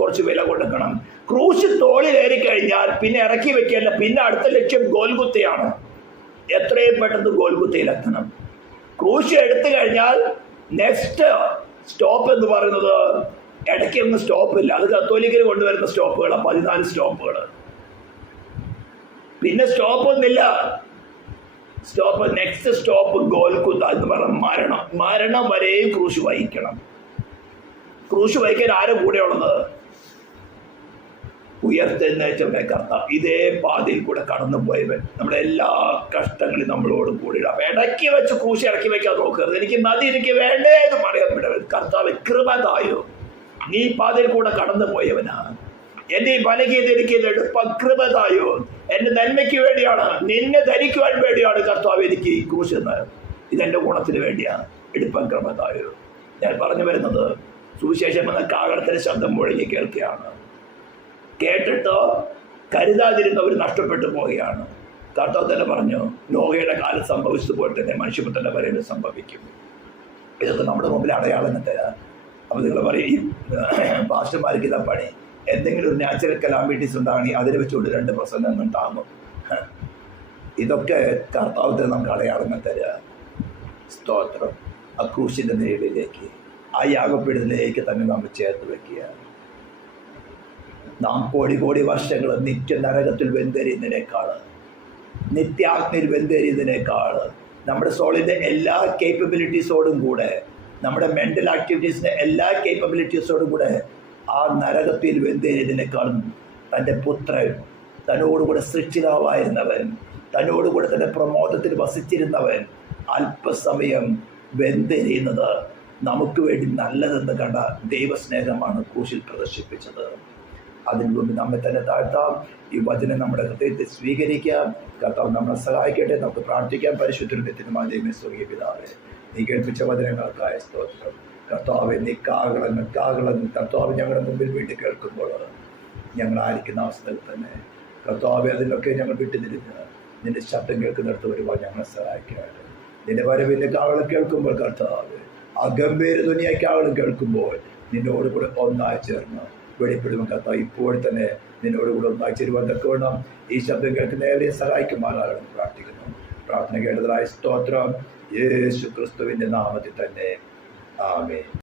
കുറച്ച് വില കൊടുക്കണം. ക്രൂശ് തോളിലേറി കഴിഞ്ഞാൽ പിന്നെ ഇറക്കി വെക്കല്ല, പിന്നെ അടുത്ത ലക്ഷ്യം ഗോൽഗുത്തയാണ്. എത്രയും പെട്ടെന്ന് ഗോൽഗുത്തയിലെത്തണം. ക്രൂശ് എടുത്തു കഴിഞ്ഞാൽ നെക്സ്റ്റ് സ്റ്റോപ്പ് എന്ന് പറയുന്നത്, ഇടയ്ക്കൊന്നും സ്റ്റോപ്പില്ല. അത് കത്തോലിക്കൽ കൊണ്ടുവരുന്ന സ്റ്റോപ്പുകളാണ്, 14 സ്റ്റോപ്പുകൾ. പിന്നെ സ്റ്റോപ്പൊന്നുമില്ല. നെക്സ്റ്റ് സ്റ്റോപ്പ് ഗോൽഗുത്ത എന്ന് പറഞ്ഞ മരണം വരെയും ക്രൂശ് വഹിക്കണം. ക്രൂശ് വഹിക്കാൻ ആരും കൂടെയുള്ളത്? ഉയർത്തെഴുന്നേറ്റവനെ കർത്താവ്. ഇതേ പാതയിൽ കൂടെ കടന്നു പോയവൻ നമ്മുടെ എല്ലാ കഷ്ടങ്ങളും നമ്മളോട് കൂടി. ഇടയ്ക്ക് വെച്ച് ക്രൂശ് ഇറക്കി വെക്കാൻ നോക്കരുത്. എനിക്ക് മതി, എനിക്ക് വേണ്ടേ എന്ന് പറയാൻ വിടവൻ. കർത്താവ് കൃപതായോ, നീ പാതയിൽ കൂടെ കടന്നു പോയവനാ. എന്റെ ഈ ബലഹീനത എനിക്ക് എടുപ്പം കൃപതായോ, എന്റെ നന്മയ്ക്ക് വേണ്ടിയാണ്, നിന്നെ ധരിക്കുവാൻ വേണ്ടിയാണ് കർത്താവ് എനിക്ക് ഈ ക്രൂശ് എന്ന്. ഇതെന്റെ ഗുണത്തിന് വേണ്ടിയാണ്. എടുപ്പം കൃപതായോ. ഞാൻ പറഞ്ഞു വരുന്നത്, സുവിശേഷം എന്ന കാഹളത്തിന്റെ ശബ്ദം മുഴങ്ങി കേൾക്കുകയാണ്. കേട്ടിട്ട് കരുതാതിരുന്നവർ നഷ്ടപ്പെട്ടു പോവുകയാണ്. കർത്താവ് തന്നെ പറഞ്ഞു, നോഹയുടെ കാലം സംഭവിച്ചതുപോലെ തന്നെ മനുഷ്യപുത്രന്റെ വരവിൽ സംഭവിക്കും. ഇതൊക്കെ നമ്മുടെ മുമ്പിൽ അടയാളം തരാം. അപ്പോൾ നിങ്ങൾ പറയും, പാസ്റ്റർമാർക്ക് ഇതാ പണി, എന്തെങ്കിലും ഒരു നാച്ചുറൽ കലാമിറ്റീസ് ഉണ്ടാകണമെങ്കിൽ അതിനെ വെച്ചുകൊണ്ട് 2 പ്രസംഗം ഉണ്ടാകും. ഇതൊക്കെ കർത്താവത്തിന് നമുക്ക് അടയാളങ്ങൾ തരിക. സ്തോത്രം. ആ ക്രൂശിൻ്റെ നേരിലേക്ക്, ആ യാഗപീഠത്തിലേക്ക് തന്നെ നമ്മൾ ചേർത്ത് വയ്ക്കുക. നാം കോടി വർഷങ്ങൾ നിത്യ നരകത്തിൽ വെന്തെറിയുന്നതിനേക്കാൾ, നിത്യാഗ്നിയിൽ വെന്തെറിയുന്നതിനേക്കാൾ, നമ്മുടെ സോളിൻ്റെ എല്ലാ കേപ്പബിലിറ്റീസോടും കൂടെ, നമ്മുടെ മെൻ്റൽ ആക്ടിവിറ്റീസിൻ്റെ എല്ലാ കേപ്പബിലിറ്റീസോടും കൂടെ ആ നരകത്തിൽ വെന്തെറിയുന്നതിനേക്കാളും തൻ്റെ പുത്രൻ, തന്നോടുകൂടെ സൃഷ്ടിതാവായിരുന്നവൻ, തന്നോടുകൂടെ തന്നെ പ്രമോദത്തിൽ വസിച്ചിരുന്നവൻ അല്പസമയം വെന്തെറിയുന്നത് നമുക്ക് വേണ്ടി നല്ലതെന്ന് കണ്ട ദൈവസ്നേഹമാണ് ക്രൂശിൽ പ്രദർശിപ്പിച്ചത്. അതിനു മുമ്പ് നമ്മെ തന്നെ താഴ്ത്താം. ഈ വചനം നമ്മുടെ ഹൃദയത്തെ സ്വീകരിക്കാം. കർത്താവ് നമ്മളെ സഹായിക്കട്ടെ. നമുക്ക് പ്രാർത്ഥിക്കാം. പരിശുദ്ധമായ ദൈവമേ, സ്വർഗീയ പിതാവേ, നീ കേൾപ്പിച്ച വചനങ്ങൾക്കായ സ്തോത്രം. കർത്താവെ, നീ കാഹളങ്ങൾ കർത്താവ് ഞങ്ങളുടെ മുമ്പിൽ വീട്ടിൽ കേൾക്കുമ്പോൾ ഞങ്ങളായിരിക്കുന്ന അവസ്ഥയിൽ തന്നെ കർത്താവെ, അതിലൊക്കെ ഞങ്ങൾ വിട്ടുതിരിഞ്ഞ് നിന്റെ ശബ്ദം കേൾക്കുന്നിടത്ത് വരുവാൻ ഞങ്ങളെ സഹായിക്കാറ്. നിന്റെ വരവിൻ്റെ കാഹളം കേൾക്കുമ്പോൾ കർത്താവ്, ആ ഗംഭീര ധ്വനിയായ കാഹളം കേൾക്കുമ്പോൾ നിന്നോട് കൂടെ ഒന്നായി ചേർന്ന് വെളിപ്പെടുമ്പോൾ കർത്താവ് ഇപ്പോൾ തന്നെ നിന്നോട് കൂടെ ഒന്നായി ചേരുവാൻ തക്കവണ്ണം ഈ ശബ്ദം കേൾക്കുന്ന ഏവരെയും സഹായിക്കുമാറാകണം പ്രാർത്ഥിക്കുന്നു. പ്രാർത്ഥന കേട്ടതായ സ്തോത്രം യേശു ക്രിസ്തുവിൻ്റെ നാമത്തിൽ തന്നെ. ആമേൻ.